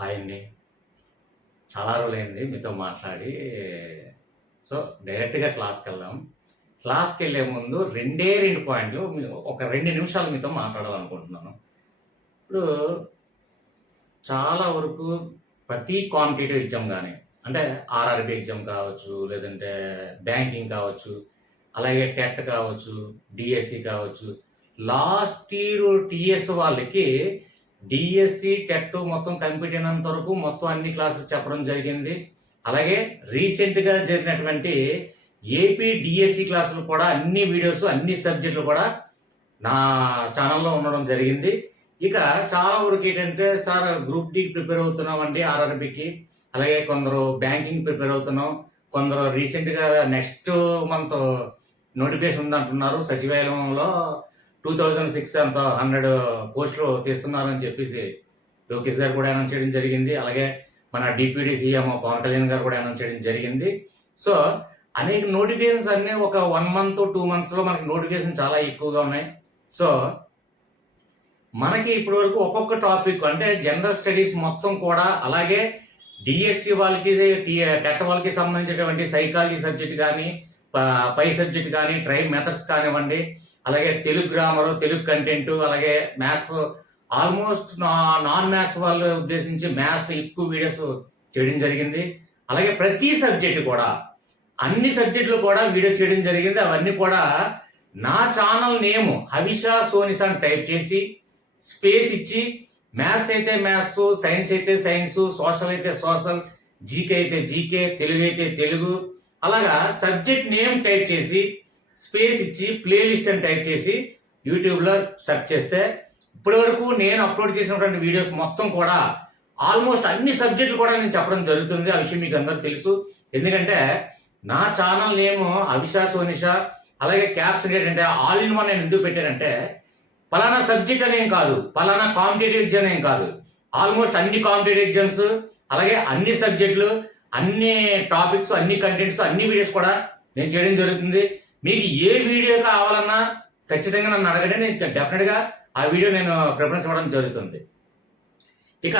Hi అండి. చాలా రోజులైంది మీతో మాట్లాడి. సో, డైరెక్ట్‌గా క్లాస్‌కెళ్దాం. క్లాస్‌కెళ్ళే ముందు రెండే 2 పాయింట్లు ఒక 2 నిమిషాలు మీతో మాట్లాడాలనుకుంటున్నాను. ఇప్పుడు చాలా వరకు ప్రతి కాంపిటీటివ్ ఎగ్జామ్ గాని, అంటే ఆర్ఆర్‌బీ ఎగ్జామ్ కావచ్చు, లేదంటే బ్యాంకింగ్ కావచ్చు, అలాగే టెట్ కావచ్చు, డీఎస్సీ కావచ్చు. లాస్ట్ ఇయర్ టీఎస్ వాళ్ళకి డీఎస్సీ, టెట్ మొత్తం కంప్లీట్ అయినంత వరకు మొత్తం అన్ని క్లాసెస్ చెప్పడం జరిగింది. అలాగే రీసెంట్‌గా జరిగినటువంటి ఏపీ డీఎస్సీ క్లాసులు కూడా అన్ని వీడియోస్, అన్ని సబ్జెక్టులు కూడా నా ఛానెల్‌లో ఉండడం జరిగింది. ఇక చాలా వరకు ఏంటంటే, సార్ గ్రూప్ డీకి ప్రిపేర్ అవుతున్నామండి ఆర్ఆర్‌బీకి. అలాగే కొందరు బ్యాంకింగ్ ప్రిపేర్ అవుతున్నాం. కొందరు రీసెంట్‌గా నెక్స్ట్ మంత్ నోటిఫికేషన్ ఉందంటున్నారు. సచివాలయంలో 2006 అంత 100 పోస్టులు తీస్తున్నారని చెప్పేసి లోకేష్ గారు కూడా అనౌన్స్ చేయడం జరిగింది. అలాగే మన డిప్యూటీ సీఎం పవన్ కళ్యాణ్ గారు కూడా అనౌన్స్ చేయడం జరిగింది. సో, అనేక నోటిఫికేషన్స్ అన్నీ ఒక 1 మంత్, 2 మంత్స్‌లో మనకి నోటిఫికేషన్ చాలా ఎక్కువగా ఉన్నాయి. సో, మనకి ఇప్పటి వరకు ఒక్కొక్క టాపిక్ అంటే జనరల్ స్టడీస్ మొత్తం కూడా, అలాగే డిఎస్సి వాళ్ళకి, టెట్ వాళ్ళకి సంబంధించినటువంటి సైకాలజీ సబ్జెక్ట్ కానీ, పై సబ్జెక్ట్ కానీ, ట్రైబ్ మెథడ్స్ కానివ్వండి, అలాగే తెలుగు గ్రామరు, తెలుగు కంటెంట్, అలాగే మ్యాథ్స్, ఆల్మోస్ట్ నాన్ మ్యాథ్స్ వాళ్ళు ఉద్దేశించి మ్యాథ్స్ ఎక్కువ వీడియోస్ చేయడం జరిగింది. అలాగే ప్రతి సబ్జెక్టు కూడా, అన్ని సబ్జెక్టులు కూడా వీడియో చేయడం జరిగింది. అవన్నీ కూడా నా ఛానల్ నేమ్ హవిషా సోనిస్ అని టైప్ చేసి స్పేస్ ఇచ్చి, మ్యాథ్స్ అయితే మ్యాథ్స్, సైన్స్ అయితే సైన్స్, సోషల్ అయితే సోషల్, జీకే అయితే జీకే, తెలుగు అయితే తెలుగు, అలాగా సబ్జెక్ట్ నేమ్ టైప్ చేసి స్పేస్ ఇచ్చి ప్లేలిస్ట్ అని టైప్ చేసి యూట్యూబ్లో సెర్చ్ చేస్తే ఇప్పటి వరకు నేను అప్లోడ్ చేసినటువంటి వీడియోస్ మొత్తం కూడా ఆల్మోస్ట్ అన్ని సబ్జెక్టులు కూడా నేను చెప్పడం జరుగుతుంది. ఆ విషయం మీకు అందరూ తెలుసు. ఎందుకంటే నా ఛానల్ నేమ్ అవిషా సోనిషా, అలాగే క్యాప్షన్ ఏంటంటే ఆల్ ఇన్ వన్ నేను ఎందుకు పెట్టానంటే, పలానా సబ్జెక్ట్ అనేం కాదు, పలానా కాంపిటేటివ్ ఎగ్జామ్ ఏం కాదు, ఆల్మోస్ట్ అన్ని కాంపిటేటివ్ ఎగ్జామ్స్, అలాగే అన్ని సబ్జెక్టులు, అన్ని టాపిక్స్, అన్ని కంటెంట్స్, అన్ని వీడియోస్ కూడా నేను చేయడం జరుగుతుంది. మీకు ఏ వీడియో కావాలన్నా ఖచ్చితంగా నన్ను అడగండి, నేను డెఫినెట్గా ఆ వీడియో నేను ప్రిఫరెన్స్ ఇవ్వడం జరుగుతుంది. ఇక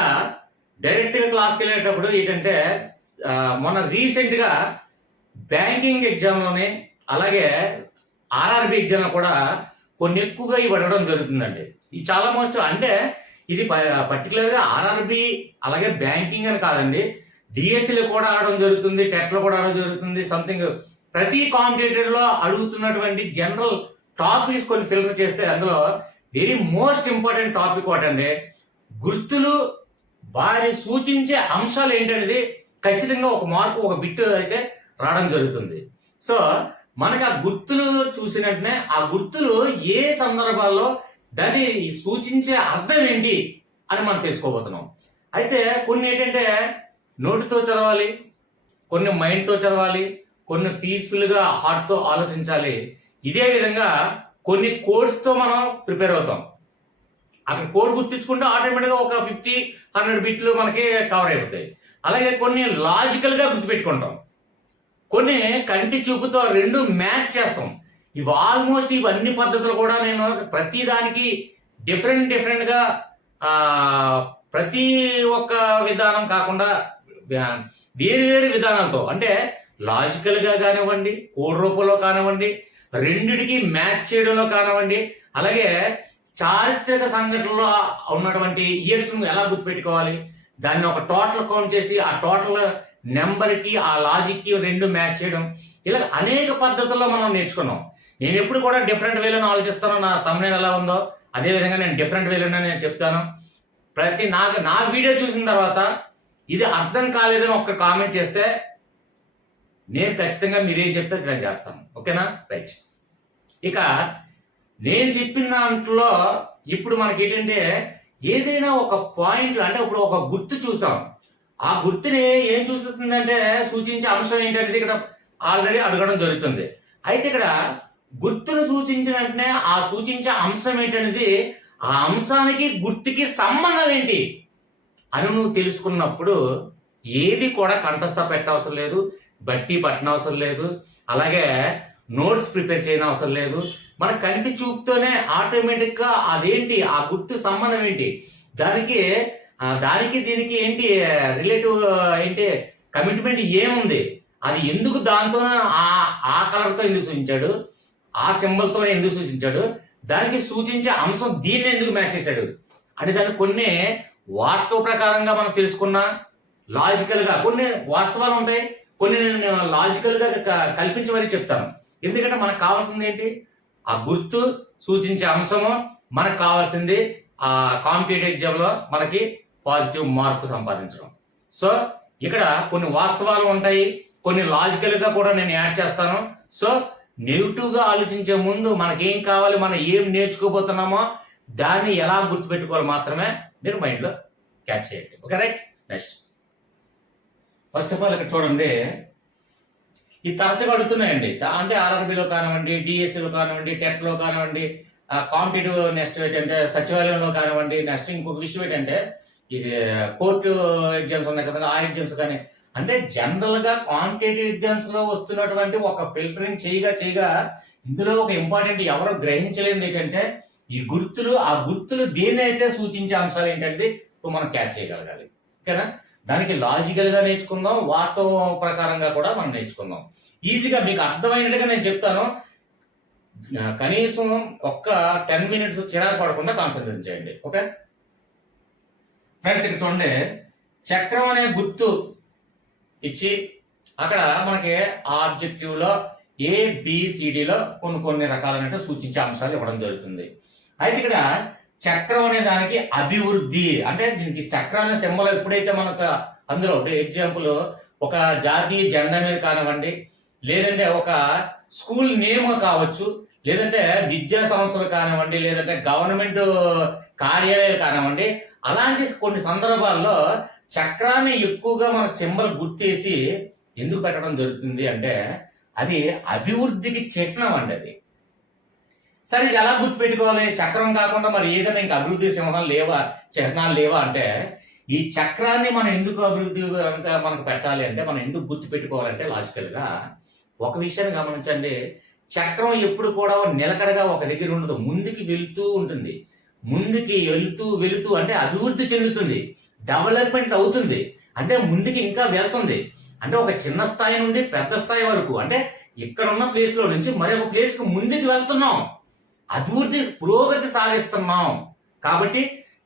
డైరెక్ట్గా క్లాస్కి వెళ్ళేటప్పుడు ఏంటంటే, మొన్న రీసెంట్గా బ్యాంకింగ్ ఎగ్జామ్లోనే, అలాగే ఆర్ఆర్బీ ఎగ్జామ్లో కూడా కొన్ని ఎక్కువగా ఇవి అడగడం జరుగుతుందండి. ఇది చాలా మోస్ట్ అంటే ఇది పర్టికులర్గా ఆర్ఆర్బీ అలాగే బ్యాంకింగ్ అని కాదండి, డిఎస్సీలో కూడా అడగడం జరుగుతుంది, టెట్లో కూడా అడగడం జరుగుతుంది. సంథింగ్ ప్రతి కాంపిటేటర్లో అడుగుతున్నటువంటి జనరల్ టాపిక్స్ కొన్ని ఫిల్టర్ చేస్తే అందులో వెరీ మోస్ట్ ఇంపార్టెంట్ టాపిక్ ఒకటండి, గుర్తులు, వారి సూచించే అంశాలు ఏంటనేది ఖచ్చితంగా ఒక మార్కు, ఒక బిట్ అయితే రావడం జరుగుతుంది. సో, మనకు ఆ గుర్తులు చూసిన వెంటనే ఆ గుర్తులు ఏ సందర్భాల్లో దాన్ని సూచించే అర్థం ఏంటి అని మనం తెలుసుకోబోతున్నాం. అయితే కొన్ని ఏంటంటే నోటితో చదవాలి, కొన్ని మైండ్తో చదవాలి, కొన్ని పీస్ఫుల్గా హార్ట్తో ఆలోచించాలి. ఇదే విధంగా కొన్ని కోడ్స్తో మనం ప్రిపేర్ అవుతాం. అక్కడ కోడ్ గుర్తించుకుంటే ఆటోమేటిక్గా ఒక 50-100 బిట్లు మనకి కవర్ అయిపోతాయి. అలాగే కొన్ని లాజికల్గా గుర్తుపెట్టుకుంటాం, కొన్ని కంటి చూపుతో 2 మ్యాచ్ చేస్తాం. ఇవి ఆల్మోస్ట్ ఇవన్నీ పద్ధతులు కూడా నేను ప్రతి దానికి డిఫరెంట్గా ప్రతి ఒక్క విధానం కాకుండా వేరు విధానాలతో, అంటే లాజికల్గా కానివ్వండి, కోడ్ రూపంలో కానివ్వండి, రెండిటికి మ్యాచ్ చేయడంలో కానివ్వండి, అలాగే చారిత్రక సంఘటనలో ఉన్నటువంటి ఇయర్స్ ఎలా గుర్తుపెట్టుకోవాలి, దాన్ని ఒక టోటల్ కౌంట్ చేసి ఆ టోటల్ నెంబర్కి ఆ లాజిక్కి 2 మ్యాచ్ చేయడం, ఇలా అనేక పద్ధతుల్లో మనం నేర్చుకున్నాం. నేను ఎప్పుడు కూడా డిఫరెంట్ వేలోనే ఆలోచిస్తాను. నా తమ్ముని ఎలా ఉందో అదేవిధంగా నేను డిఫరెంట్ వేలోనే నేను చెప్తాను. నా వీడియో చూసిన తర్వాత ఇది అర్థం కాలేదని ఒక్క కామెంట్ చేస్తే నేను ఖచ్చితంగా మీరేం చెప్తే నేను చేస్తాను. ఓకేనా? రైట్. ఇక నేను చెప్పిన దాంట్లో ఇప్పుడు మనకి ఏంటంటే, ఏదైనా ఒక పాయింట్ అంటే ఇప్పుడు ఒక గుర్తు చూసాం, ఆ గుర్తుని ఏం చూస్తుందంటే సూచించే అంశం ఏంటనేది ఇక్కడ ఆల్రెడీ అడగడం జరుగుతుంది. అయితే ఇక్కడ గుర్తును సూచించిన వెంటనే ఆ సూచించే అంశం ఏంటనేది, ఆ అంశానికి గుర్తుకి సంబంధం ఏంటి అని నువ్వు తెలుసుకున్నప్పుడు ఏది కూడా కంఠస్థ పెట్టవసరం లేదు, బట్టి పట్టనవసరం లేదు, అలాగే నోట్స్ ప్రిపేర్ చేయని అవసరం లేదు. మన కంటి చూపుతోనే ఆటోమేటిక్గా అదేంటి, ఆ గుర్తు సంబంధం ఏంటి, దానికి దానికి దీనికి ఏంటి రిలేటివ్ ఏంటి కమిట్మెంట్ ఏముంది, అది ఎందుకు దాంతో ఆ కలర్తో ఎందుకు సూచించాడు, ఆ సింబల్తో ఎందుకు సూచించాడు, దానికి సూచించే అంశం దీన్ని ఎందుకు మ్యాచ్ చేశాడు అంటే దానికి కొన్ని వాస్తవ ప్రకారంగా మనం తెలుసుకున్న లాజికల్గా కొన్ని వాస్తవాలు ఉంటాయి, కొన్ని నేను లాజికల్గా కల్పించి మరీ చెప్తాను. ఎందుకంటే మనకు కావాల్సింది ఏంటి, ఆ గుర్తు సూచించే అంశము మనకు కావాల్సింది ఆ కాంపిటేటివ్ ఎగ్జామ్లో మనకి పాజిటివ్ మార్కు సంపాదించడం. సో ఇక్కడ కొన్ని వాస్తవాలు ఉంటాయి, కొన్ని లాజికల్గా కూడా నేను యాడ్ చేస్తాను. సో నెగిటివ్గా ఆలోచించే ముందు మనకేం కావాలి, మనం ఏం నేర్చుకోబోతున్నామో దాన్ని ఎలా గుర్తుపెట్టుకోవాలి మాత్రమే మీరు మైండ్లో క్యాచ్ చేయండి. Okay right. Next first of all ఇక్కడ చూడండి, ఈ తరచుగా అడుగుతున్నాయండి. అంటే ఆర్ఆర్బీలో కానివ్వండి, డిఎస్సిలో కానివ్వండి, టెట్లో కానివ్వండి, కాంపిటేటివ్ నెక్స్ట్ ఏంటంటే సచివాలయంలో కానివ్వండి, నెక్స్ట్ ఇంకొక విషయం ఏంటంటే ఇది కోర్టు ఎగ్జామ్స్ ఉన్నాయి కదా, ఆ ఎగ్జామ్స్ కానీ అంటే జనరల్గా కాంపిటేటివ్ ఎగ్జామ్స్లో వస్తున్నటువంటి ఒక ఫిల్టరింగ్ చేయగా ఇందులో ఒక ఇంపార్టెంట్ ఎవరో గ్రహించలేనిది ఏంటంటే ఈ గుర్తులు, ఆ గుర్తులు దేన్ని అయితే సూచించే అంశాలు ఏంటంటే ఇప్పుడు మనం క్యాచ్ చేయగలగాలి. ఓకేనా, దానికి లాజికల్గా నేర్చుకుందాం, వాస్తవ ప్రకారంగా కూడా మనం నేర్చుకుందాం. ఈజీగా మీకు అర్థమైనట్టుగా నేను చెప్తాను. కనీసం ఒక్క 10 minutes చిరాకు పడకుండా కాన్సన్ట్రేషన్ చేయండి. ఓకే ఫ్రెండ్స్, ఇక్కడ చూడండి, చక్రం అనే గుర్తు ఇచ్చి అక్కడ మనకి ఆబ్జెక్టివ్లో ABCDలో కొన్ని రకాలైన సూచించే అంశాలు ఇవ్వడం జరుగుతుంది. అయితే ఇక్కడ చక్రం అనే దానికి అభివృద్ధి అంటే దీనికి చక్రం అనే సింబల్ ఎప్పుడైతే మనకు అందులో ఎగ్జాంపుల్ ఒక జాతీయ జెండా మీద కానివ్వండి, లేదంటే ఒక స్కూల్ నేమ్ కావచ్చు, లేదంటే విద్యా సంస్థలు కానివ్వండి, లేదంటే గవర్నమెంట్ కార్యాలయాలు కానివ్వండి, అలాంటి కొన్ని సందర్భాల్లో చక్రాన్ని ఎక్కువగా మన సింబల్ గుర్తేసి ఎందుకు పెట్టడం జరుగుతుంది అంటే అది అభివృద్ధికి చిహ్నం అండి. అది సరే, ఇది ఎలా గుర్తుపెట్టుకోవాలి? చక్రం కాకుండా మరి ఏదైనా ఇంకా అభివృద్ధి చిహ్నాలు లేవా అంటే ఈ చక్రాన్ని మనం ఎందుకు అభివృద్ధి మనకు పెట్టాలి అంటే మనం ఎందుకు గుర్తు పెట్టుకోవాలంటే లాజికల్గా ఒక విషయాన్ని గమనించండి. చక్రం ఎప్పుడు కూడా నిలకడగా ఒక దగ్గర ఉండదు, ముందుకి వెళ్తూ ఉంటుంది. ముందుకి వెళుతూ అంటే అభివృద్ధి చెందుతుంది, డెవలప్మెంట్ అవుతుంది, అంటే ముందుకి ఇంకా వెళ్తుంది. అంటే ఒక చిన్న స్థాయి నుండి పెద్ద స్థాయి వరకు, అంటే ఇక్కడ ఉన్న ప్లేస్లో నుంచి మరొక ప్లేస్కి ముందుకు వెళ్తున్నాం, అభివృద్ధి పురోగతి సాధిస్తున్నాం. కాబట్టి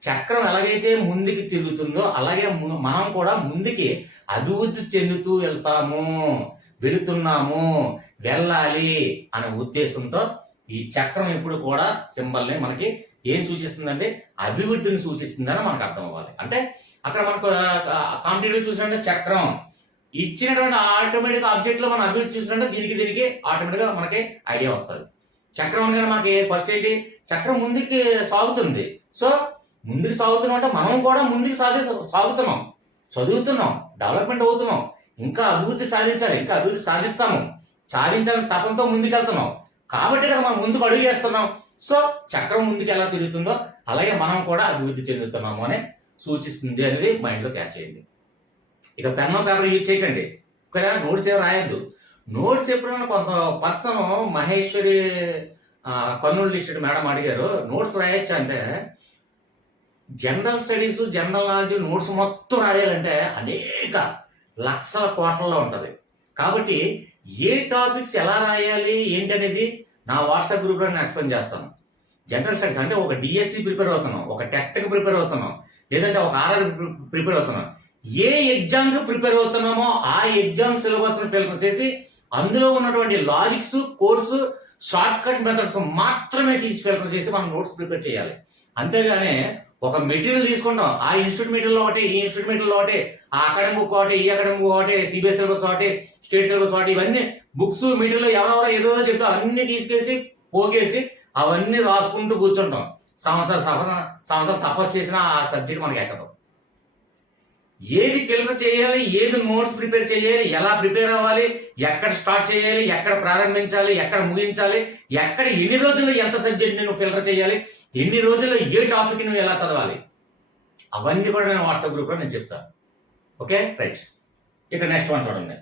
చక్రం ఎలాగైతే ముందుకి తిరుగుతుందో అలాగే మనం కూడా ముందుకి అభివృద్ధి చెందుతూ వెళుతున్నాము, వెళ్ళాలి అనే ఉద్దేశంతో ఈ చక్రం ఎప్పుడు కూడా సింబల్ని మనకి ఏం సూచిస్తుందంటే అభివృద్ధిని సూచిస్తుందని మనకు అర్థం అవ్వాలి. అంటే అక్కడ మనకు కాంపిటేటివ్ చూసినట్టే చక్రం ఇచ్చినటువంటి ఆటోమేటిక్ ఆబ్జెక్ట్లో మనం అభివృద్ధి చూసినట్టే దీనికి ఆటోమేటిక్గా మనకి ఐడియా వస్తుంది. చక్రం అనగానే మనకి ఫస్ట్ ఏంటి, చక్రం ముందుకి సాగుతుంది. సో ముందుకు సాగుతున్నాం అంటే మనం కూడా ముందుకు సాగుతున్నాం, చదువుతున్నాం, డెవలప్మెంట్ అవుతున్నాం, ఇంకా అభివృద్ధి సాధించాలి, ఇంకా అభివృద్ధి సాధించాలని తపంతో ముందుకెళ్తున్నాం. కాబట్టి కదా మనం ముందుకు అడుగు చేస్తున్నాం. సో చక్రం ముందుకు ఎలా తిరుగుతుందో అలాగే మనం కూడా అభివృద్ధి చెందుతున్నాము అని సూచిస్తుంది అనేది మైండ్లో క్యాచ్ చేయండి. ఇక పెన్ పేపర్ యూజ్ చేయకండి, ఇక్కడ నోట్స్ ఏం రాయద్దు. నోట్స్ ఎప్పుడైనా కొంత person Maheshwari Kurnool district madam అడిగారు, నోట్స్ రాయొచ్చా అంటే general studies, general knowledge notes మొత్తం రాయాలంటే అనేక లక్షల కోట్లలో ఉంటుంది. కాబట్టి ఏ టాపిక్స్ ఎలా రాయాలి ఏంటి అనేది నా వాట్సాప్ గ్రూప్లో నేను ఎక్స్ప్లెయిన్ చేస్తాను. జనరల్ స్టడీస్ అంటే ఒక డిఎస్సి ప్రిపేర్ అవుతున్నాం, ఒక టెట్కి ప్రిపేర్ అవుతున్నాం, లేదంటే ఒక ఆర్ఆర్ ప్రిపేర్ అవుతున్నాం, ఏ ఎగ్జామ్కి ప్రిపేర్ అవుతున్నామో ఆ ఎగ్జామ్ సిలబస్ని ఫిల్టర్ చేసి అందులో ఉన్నటువంటి logics, course, short cut methods మాత్రమే తీసి ఫిల్టర్ చేసి మనం నోట్స్ ప్రిపేర్ చేయాలి. అంతేగాని ఒక మెటీరియల్ తీసుకుంటాం, ఆ ఇన్స్టిట్యూట్ మెటీరియల్ ఒకటి, ఈ ఇన్స్టిట్యూట్ మెటీరియల్ ఒకటి, ఆ అకాడమిక్ బుక్ ఒకటి, ఈ అకాడమిక్ బుక్ ఒకటి, సిబిఎస్ సిలబస్ ఒకటి, స్టేట్ సిలబస్ ఒకటి, ఇవన్నీ బుక్స్ మెటీరియల్ ఎవరెవరో ఏదో చెప్తాం అన్ని తీసుకేసి పోగేసి అవన్నీ రాసుకుంటూ కూర్చుంటాం. సంవత్సరాలు తపస్సు చేసినా ఆ సబ్జెక్ట్ మనకి ఎక్కదు. ఏది ఫిల్టర్ చేయాలి, ఏది నోట్స్ ప్రిపేర్ చేయాలి, ఎలా ప్రిపేర్ అవ్వాలి, ఎక్కడ స్టార్ట్ చేయాలి, ఎక్కడ ప్రారంభించాలి, ఎక్కడ ముగించాలి, ఎక్కడ ఎన్ని రోజుల్లో ఎంత సబ్జెక్ట్ నువ్వు ఫిల్టర్ చేయాలి, ఎన్ని రోజుల్లో ఏ టాపిక్ నువ్వు ఎలా చదవాలి, అవన్నీ కూడా నేను వాట్సాప్ గ్రూప్లో నేను చెప్తాను. Okay right. ఇక నెక్స్ట్ వన్ చూడండి,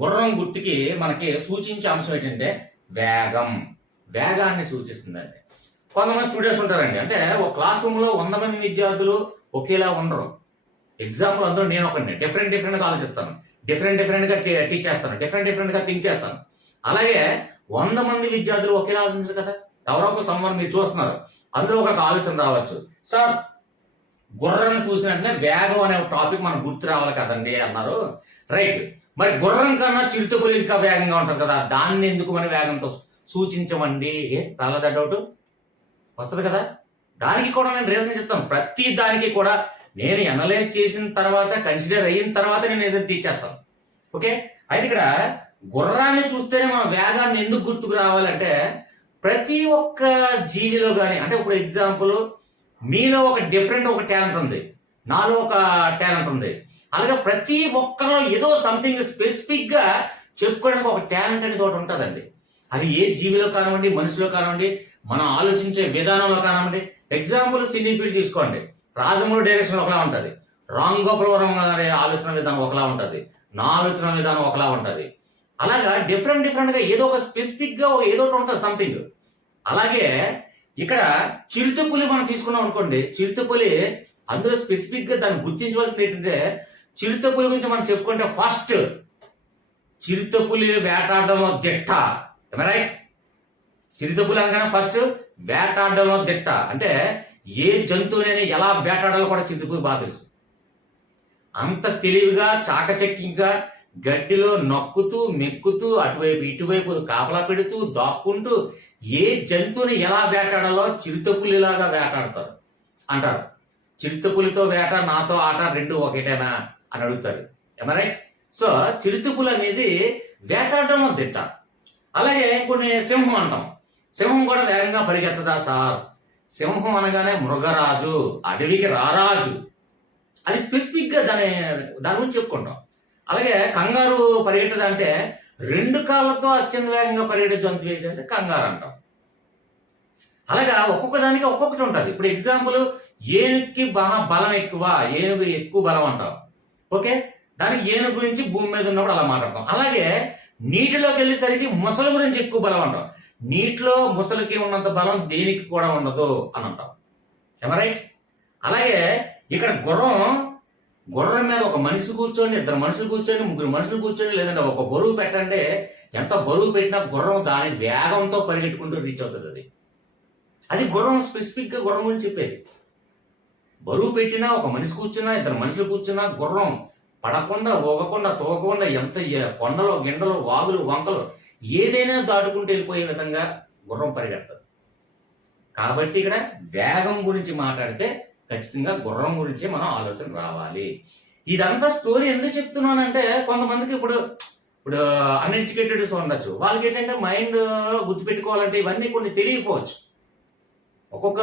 గుర్రం గుర్తుకి మనకి సూచించే అంశం ఏంటంటే వేగాన్ని సూచిస్తుందండి. కొంతమంది స్టూడెంట్స్ ఉంటారండి, అంటే ఒక క్లాస్ రూమ్లో 100 మంది విద్యార్థులు ఒకేలా ఉండరు. ఎగ్జాంపుల్ అందరూ నేను ఒకరిని డిఫరెంట్గా ఆలోచిస్తాను, డిఫరెంట్గా టీచ్ చేస్తాను, డిఫరెంట్గా థింక్ చేస్తాను. అలాగే 100 మంది విద్యార్థులు ఒకేలా ఆలోచించరు కదా. ఎవరో ఒక సమ్మర్ మీరు చూస్తున్నారు, అందులో ఒక ఆలోచన రావచ్చు, సార్ గుర్రం చూసిన వెంటనే వేగం అనే టాపిక్ మనకు గుర్తు రావాలి కదండి అన్నారు. రైట్, మరి గుర్రం కన్నా చిరుతపులి ఇంకా వేగంగా ఉంటుంది కదా, దాన్ని ఎందుకు మన వేగంతో సూచించమండి? రాలేదా డౌట్? వస్తుంది కదా. దానికి కూడా నేను రీజన్ చెప్తాను. ప్రతి దానికి కూడా నేను అనలైజ్ చేసిన తర్వాత, కన్సిడర్ అయిన తర్వాత నేను ఏదైనా తీసేస్తాను. ఓకే, అయితే ఇక్కడ గుర్రాన్ని చూస్తేనే మన వేగాన్ని ఎందుకు గుర్తుకు రావాలంటే, ప్రతి ఒక్క జీవిలో కానీ, అంటే ఇప్పుడు ఎగ్జాంపుల్ మీలో ఒక డిఫరెంట్ ఒక టాలెంట్ ఉంది, నాలో ఒక టాలెంట్ ఉంది. అలాగే ప్రతి ఒక్కరిలో ఏదో సంథింగ్ స్పెసిఫిక్గా చెప్పుకోవడానికి ఒక టాలెంట్ అనేది ఒకటి ఉంటుందండి. అది ఏ జీవిలో కానివ్వండి, మనిషిలో కానివ్వండి, మనం ఆలోచించే విధానంలో కానివ్వండి. ఎగ్జాంపుల్ సినీ ఫీల్డ్ తీసుకోండి, రాజమౌళి డైరెక్షన్ ఒకలా ఉంటుంది, రామ్ గోపాల్ వర్మ గారి ఆలోచన విధానం ఒకలా ఉంటుంది, నా ఆలోచన విధానం ఒకలా ఉంటుంది. అలాగా డిఫరెంట్గా ఏదో ఒక స్పెసిఫిక్గా ఏదో ఒకటి ఉంటుంది సంథింగ్. అలాగే ఇక్కడ చిరుతపులి మనం తీసుకున్నాం అనుకోండి, చిరుతపులి అందులో స్పెసిఫిక్గా దాన్ని గుర్తించవలసింది ఏంటంటే, చిరుతపులి గురించి మనం చెప్పుకుంటే ఫస్ట్ చిరుతపులి వేటాడడంలో దిట్ట. రైట్, చిరుతపులి అనగానే ఫస్ట్ వేటాడడంలో దిట్ట. అంటే ఏ జంతువునైనా ఎలా వేటాడాలో కూడా చిరుతపులి బాగా తెలుసు. అంత తెలివిగా చాకచక్యంగా గడ్డిలో నొక్కుతూ మెక్కుతూ అటువైపు ఇటువైపు కాపలా పెడుతూ దాక్కుంటూ ఏ జంతువుని ఎలా వేటాడాలో చిరుతపులిలాగా వేటాడతారు అంటారు. చిరుతపులితో వేట నాతో ఆట రెండు ఒకటేనా అని అడుగుతారు. రైట్, సో చిరుతపులి అనేది వేటాడడంలో దిట్ట. అలాగే కొన్ని సింహం అంటాం, సింహం కూడా వేగంగా పరిగెత్తదా సార్? సింహం అనగానే మృగరాజు, అడవికి రారాజు, అది స్పెసిఫిక్గా దాని గురించి చెప్పుకుంటాం. అలాగే కంగారు పరిగెట్టదు అంటే, 2 కాళ్ళతో అత్యంత వేగంగా పరిగెట్టే జంతువు ఏది అంటే కంగారు అంటాం. అలాగా ఒక్కొక్క దానికి ఒక్కొక్కటి ఉంటుంది. ఇప్పుడు ఎగ్జాంపుల్ ఏనుగుకి బాగా బలం ఎక్కువ, ఏనుగు ఎక్కువ బలం అంటాం. ఓకే, దానికి ఏనుగు గురించి భూమి మీద ఉన్నప్పుడు అలా మాట్లాడతాం. అలాగే నీటిలోకి వెళ్ళేసరికి ముసలి గురించి ఎక్కువ బలం అంటాం. నీటిలో ముసలికి ఉన్నంత బలం దేనికి కూడా ఉండదు అని అంటాం. రైట్, అలాగే ఇక్కడ గుర్రం మీద ఒక మనిషి కూర్చోండి, 2 మనుషులు కూర్చోండి, 3 మనుషులు కూర్చోండి, లేదంటే ఒక బరువు పెట్టండి, ఎంత బరువు పెట్టినా గుర్రం దాని వేగంతో పరిగెట్టుకుంటూ రీచ్ అవుతుంది. అది గుర్రం స్పెసిఫిక్గా గుర్రం గురించి చెప్పేది. బరువు పెట్టినా, ఒక మనిషి కూర్చున్నా, 2 మనుషులు కూర్చున్నా గుర్రం పడకుండా, ఊగకుండా, తోగకుండా, ఎంత కొండలు గిండలు వాగులు వంకలు ఏదైనా దాటుకుంటూ వెళ్ళిపోయే విధంగా గుర్రం పరిగెడుతుంది. కాబట్టి ఇక్కడ వేగం గురించి మాట్లాడితే ఖచ్చితంగా గుర్రం గురించి మనం ఆలోచన రావాలి. ఇదంతా స్టోరీ ఎందుకు చెప్తున్నానంటే, కొంతమందికి ఇప్పుడు అన్ఎడ్యుకేటెడ్స్ ఉండొచ్చు, వాళ్ళకి ఏంటంటే మైండ్ గుర్తుపెట్టుకోవాలంటే ఇవన్నీ కొన్ని తెలియకపోవచ్చు. ఒక్కొక్క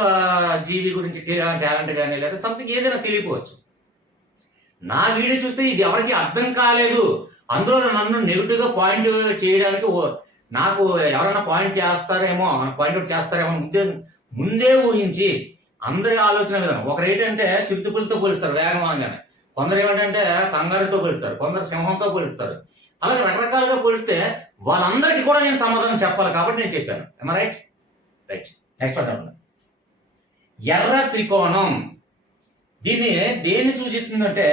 జీవి గురించి టాలెంట్ కానీ లేదా సంథింగ్ ఏదైనా తెలియకపోవచ్చు. నా వీడియో చూస్తే ఇది ఎవరికి అర్థం కాలేదు, అందులో నన్ను నెగిటివ్గా పాయింట్ చేయడానికి నాకు ఎవరైనా పాయింట్ అవుట్ చేస్తారేమో ముందే ఊహించి అందరి ఆలోచన విధానం. ఒకరు ఏంటంటే చిరుతపులితో పోలిస్తారు వేగం అనగానే, కొందరు ఏమిటంటే కంగారుతో పోలిస్తారు, కొందరు సింహంతో పోలిస్తారు. అలాగే రకరకాలుగా పోలిస్తే వాళ్ళందరికీ కూడా నేను సమాధానం చెప్పాలి కాబట్టి నేను చెప్పాను. రైట్, నెక్స్ట్ అర్థం. ఎర్ర త్రికోణం దేన్ని సూచిస్తుందంటే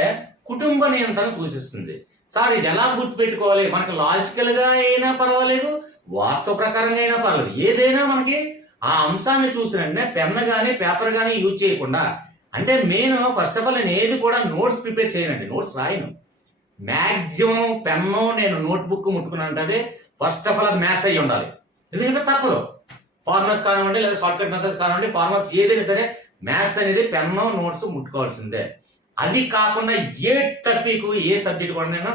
కుటుంబ నియంత్రణ సూచిస్తుంది. సార్ ఇది ఎలా గుర్తుపెట్టుకోవాలి? మనకు లాజికల్గా అయినా పర్వాలేదు, వాస్తవ ప్రకారంగా అయినా పర్వాలేదు, ఏదైనా మనకి ఆ అంశాన్ని చూసిన వెంటనే పెన్ కానీ పేపర్ కానీ యూజ్ చేయకుండా, అంటే మెయిన్ ఫస్ట్ ఆఫ్ ఆల్ నేను ఏది కూడా నోట్స్ ప్రిపేర్ చేయనండి, నోట్స్ రాయను. మ్యాక్సిమం పెన్ను నేను నోట్బుక్ ముట్టుకున్నానంటే ఫస్ట్ ఆఫ్ ఆల్ అది మ్యాథ్స్ అయ్యి ఉండాలి. ఎందుకంటే తప్పదు, ఫార్మర్స్ కానివ్వండి లేదా షార్ట్ కట్ మెథడ్స్ కానివ్వండి, ఫార్మర్స్ ఏదైనా సరే మ్యాథ్స్ అనేది పెన్ను నోట్స్ ముట్టుకోవాల్సిందే. అది కాకుండా ఏ టాపిక్ ఏ సబ్జెక్ట్ కూడా నేను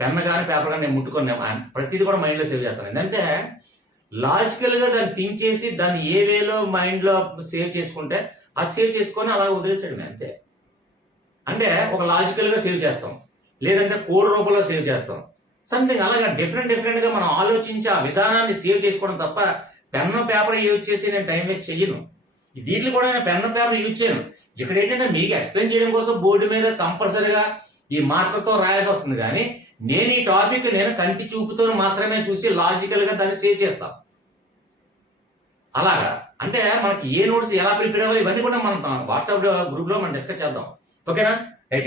పెన్ కానీ పేపర్ కానీ నేను ముట్టుకున్నాను, ప్రతిదీ కూడా మైండ్లో సేవ్ చేస్తాను. ఎందుకంటే లాజికల్గా దాన్ని థింక్ చేసి దాన్ని ఏ వేలో మైండ్లో సేవ్ చేసుకుంటే అది సేవ్ చేసుకొని అలా వదిలేసాడు అంతే. అంటే ఒక లాజికల్గా సేవ్ చేస్తాం, లేదంటే కోడ్ రూపంలో సేవ్ చేస్తాం, సంథింగ్ అలాగా డిఫరెంట్గా మనం ఆలోచించి ఆ విధానాన్ని సేవ్ చేసుకోవడం తప్ప పెన్ను పేపర్ యూజ్ చేసి నేను టైం వేస్ట్ చెయ్యను. దీంట్లో కూడా నేను పెన్ను పేపర్ యూజ్ చేయను. ఇక్కడ ఏంటంటే మీకు ఎక్స్ప్లెయిన్ చేయడం కోసం బోర్డు మీద కంపల్సరీగా ఈ మార్కర్తో రాయాల్సి వస్తుంది, కానీ నేను ఈ టాపిక్ నేను కంటి చూపుతో మాత్రమే చూసి లాజికల్గా దాన్ని సేవ్ చేస్తాను. అలాగా అంటే మనకి ఏ నోట్స్ ఎలా ప్రిపేర్ అవ్వాలి ఇవన్నీ కూడా మనం వాట్సాప్ గ్రూప్ లో మనం డిస్కస్ చేద్దాం. ఓకేనా? రైట్.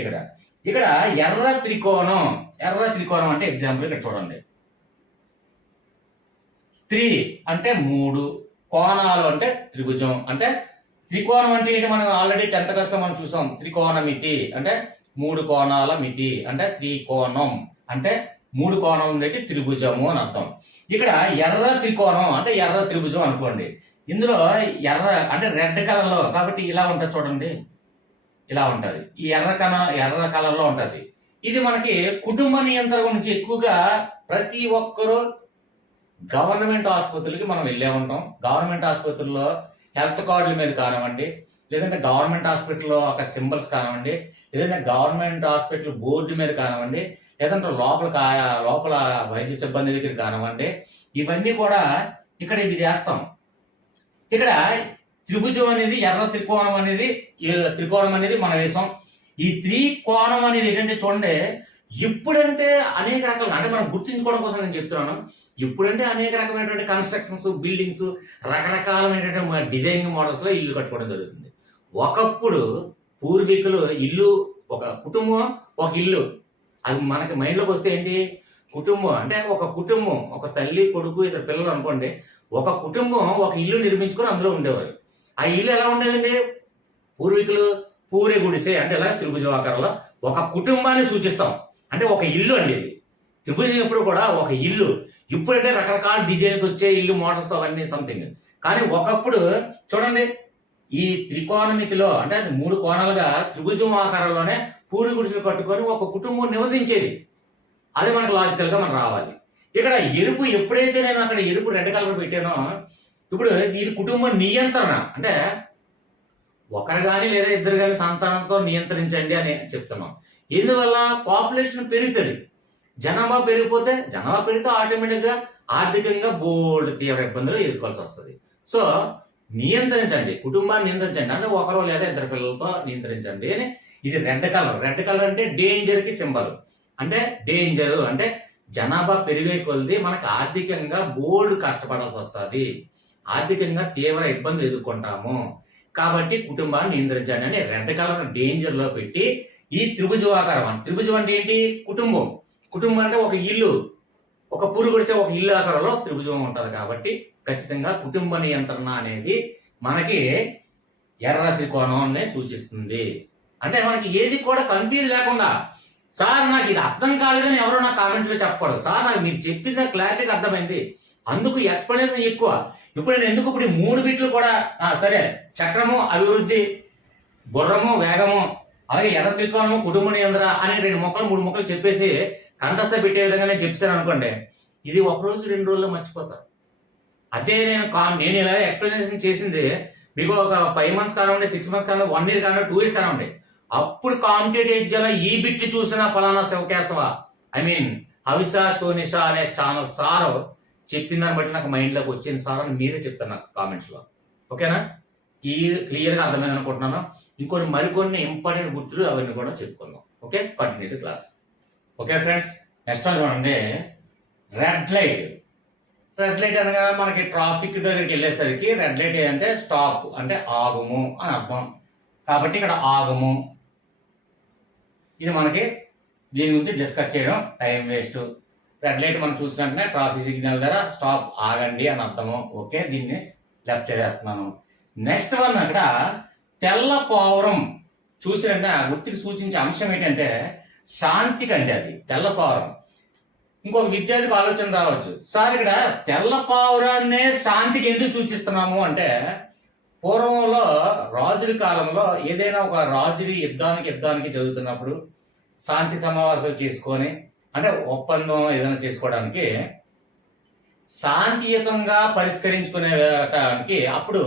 ఇక్కడ ఎర్ర త్రికోణం అంటే ఎగ్జాంపుల్ ఇక్కడ చూడండి. 3 అంటే 3, కోణాలు అంటే త్రిభుజం. అంటే త్రికోణం అంటే ఏంటి? మనం ఆల్రెడీ 10th క్లాస్ లో మనం చూసాం. త్రికోణమితి అంటే 3 కోణాల మితి. అంటే త్రికోణం అంటే 3 కోణాలు ఉండేటి త్రిభుజము అని అర్థం. ఇక్కడ ఎర్ర త్రికోణం అంటే ఎర్ర త్రిభుజం అనుకోండి. ఇందులో ఎర్ర అంటే రెడ్ కలర్ లో, కాబట్టి ఇలా ఉంటుంది చూడండి, ఇలా ఉంటది. ఈ ఎర్ర కలర్ లో ఉంటది. ఇది మనకి కుటుంబ నియంత్రణ గురించి ఎక్కువగా ప్రతి ఒక్కరూ గవర్నమెంట్ ఆసుపత్రులకి మనం వెళ్ళే ఉంటాం. గవర్నమెంట్ ఆసుపత్రుల్లో హెల్త్ కార్డుల మీద కానివ్వండి, లేదంటే గవర్నమెంట్ హాస్పిటల్లో ఒక సింబల్స్ కానివ్వండి, లేదంటే గవర్నమెంట్ హాస్పిటల్ బోర్డు మీద కానివ్వండి, లేదంటే లోపల వైద్య సిబ్బంది దగ్గర కానివ్వండి, ఇవన్నీ కూడా ఇక్కడ ఇవి చేస్తాం. ఇక్కడ త్రిభుజం అనేది ఎర్ర త్రికోణం అనేది మనం వేసాం. ఈ త్రికోణం అనేది ఏంటంటే చూడండి, ఇప్పుడంటే అనేక రకాల, అంటే మనం గుర్తించుకోవడం కోసం నేను చెప్తున్నాను. ఇప్పుడంటే అనేక రకమైనటువంటి కన్స్ట్రక్షన్స్, బిల్డింగ్స్, రకరకాలమైనటువంటి డిజైనింగ్ మోడల్స్ లో ఇల్లు కట్టుకోవడం జరుగుతుంది. ఒకప్పుడు పూర్వీకులు ఇల్లు, ఒక కుటుంబం ఒక ఇల్లు, అది మనకి మైండ్లోకి వస్తే ఏంటి? కుటుంబం అంటే ఒక కుటుంబం, ఒక తల్లి కొడుకు ఇద్దరు పిల్లలు అనుకోండి, ఒక కుటుంబం ఒక ఇల్లు నిర్మించుకొని అందులో ఉండేవారు. ఆ ఇల్లు ఎలా ఉండేదండి? పూర్వీకులు పూరే గుడిసే అంటే ఇలా త్రిభుజాకారంలో ఒక కుటుంబాన్ని సూచిస్తాం. అంటే ఒక ఇల్లు అండి ఇది. త్రిభుజం ఎప్పుడు కూడా ఒక ఇల్లు. ఇప్పుడంటే రకరకాల డిజైన్స్ వచ్చే ఇల్లు మోడల్స్ అవన్నీ సంథింగ్. కానీ ఒకప్పుడు చూడండి, ఈ త్రికోణమితిలో అంటే 3 కోణాలుగా త్రిభుజం ఆకారంలోనే పూరి గుడిసెలు కట్టుకొని ఒక కుటుంబం నివసించేది. అది మనకు లాజికల్ గా మనం రావాలి. ఇక్కడ ఎరుపు, ఎప్పుడైతే నేను అక్కడ ఎరుపు రెడ్ కలర్ పెట్టానో, ఇప్పుడు ఇది కుటుంబ నియంత్రణ. అంటే ఒకరు కానీ లేదా ఇద్దరు కానీ సంతానంతో నియంత్రించండి అని చెప్తున్నాం. ఎందువల్ల? పాపులేషన్ పెరుగుతుంది. జనాభా పెరిగితే ఆటోమేటిక్గా ఆర్థికంగా బోల్డ్ తీవ్ర ఇబ్బందులు ఎదుర్కోవాల్సి వస్తుంది. సో నియంత్రించండి, కుటుంబాన్ని నియంత్రించండి, అంటే ఒకరు లేదా ఇద్దరు పిల్లలతో నియంత్రించండి అని. ఇది రెడ్ కలర్ అంటే డేంజర్ కి సింబల్. అంటే డేంజర్ అంటే జనాభా పెరిగే కొలది మనకు ఆర్థికంగా బోల్డ్ కష్టపడాల్సి వస్తుంది, ఆర్థికంగా తీవ్ర ఇబ్బందులు ఎదుర్కొంటాము. కాబట్టి కుటుంబాన్ని నియంత్రించండి అని రెడ్ కలర్ డేంజర్ లో పెట్టి ఈ త్రిభుజాకారం. త్రిభుజం అంటే ఏంటి? కుటుంబం అంటే ఒక ఇల్లు, ఒక పురుగుడిసే ఒక ఇల్లు ఆకారంలో త్రిభుజం ఉంటది. కాబట్టి ఖచ్చితంగా కుటుంబ నియంత్రణ అనేది మనకి ఎర్ర త్రికోణాన్ని సూచిస్తుంది. అంటే మనకి ఏది కూడా కన్ఫ్యూజ్ లేకుండా, సార్ నాకు ఇది అర్థం కాలేదని ఎవరో నా కామెంట్లో చెప్పకూడదు. సార్ నాకు మీరు చెప్పింది క్లారిటీగా అర్థమైంది, అందుకు ఎక్స్ప్లెనేషన్ ఎక్కువ. ఇప్పుడు నేను ఎందుకు ఇప్పుడు 3 బిట్లు కూడా సరే, చక్రము అభివృద్ధి, గుర్రము వేగము, అలాగే ఎర్ర త్రికోణము కుటుంబ నియంత్రణ అని 2 ముక్కలు 3 ముక్కలు చెప్పేసి కంఠస్థ పెట్టే విధంగా నేను చెప్పాను అనుకోండి, ఇది 1 రోజు 2 రోజుల్లో మర్చిపోతారు. అదే నేను ఇలా ఎక్స్ప్లెనేషన్ చేసింది మీకు ఒక 5 months కానివ్వండి, 6 months కానివ్వండి, 1 year కానివ్వండి, 2 years కానివ్వండి, అప్పుడు కాంపిటేటివ్ ఎగ్జామ్ ఈ బిట్లు చూసిన పలానా శివకేశవ హవిషా సోనిషా అనే ఛానల్ సార్ చెప్పిన దాన్ని బట్టి నాకు మైండ్లోకి వచ్చింది సార్ అని మీరే చెప్తారు నాకు కామెంట్స్లో. ఓకేనా? క్లియర్గా అర్థమైంది అనుకుంటున్నాను. ఇంకొన్ని మరికొన్ని ఇంపార్టెంట్ గుర్తులు అవన్నీ కూడా చెప్పుకుందాం. Okay, continue class. Okay friends, next one చూడండి. రెడ్ లైట్ అనగా మనకి ట్రాఫిక్ దగ్గరికి వెళ్ళేసరికి రెడ్ లైట్ ఏంటంటే స్టాప్ అంటే ఆగుము అని అర్థం. కాబట్టి ఇక్కడ ఆగుము, ఇది మనకి దీని గురించి డిస్కస్ చేయడం టైం వేస్ట్. రెడ్ లైట్ మనం చూసినట్టే ట్రాఫిక్ సిగ్నల్ దగ్గర స్టాప్ ఆగండి అని అర్థము. ఓకే, దీన్ని లెఫ్ట్ చేసేస్తున్నాను. నెక్స్ట్ వన్ అక్కడ తెల్ల పావురం చూసినట్టే గుర్తుకి సూచించే అంశం ఏంటంటే శాంతికి అండి, అది తెల్ల పావురం. ఇంకొక విద్యార్థికి ఆలోచన రావచ్చు, సార్ ఇక్కడ తెల్ల పావురాన్నే శాంతికి ఎందుకు సూచిస్తున్నాము అంటే, పూర్వంలో రాజుల కాలంలో ఏదైనా ఒక రాజుని యుద్ధానికి జరుగుతున్నప్పుడు శాంతి సమావేశాలు చేసుకొని, అంటే ఒప్పందం ఏదైనా చేసుకోవడానికి శాంతియుతంగా పరిష్కరించుకునేటానికి అప్పుడు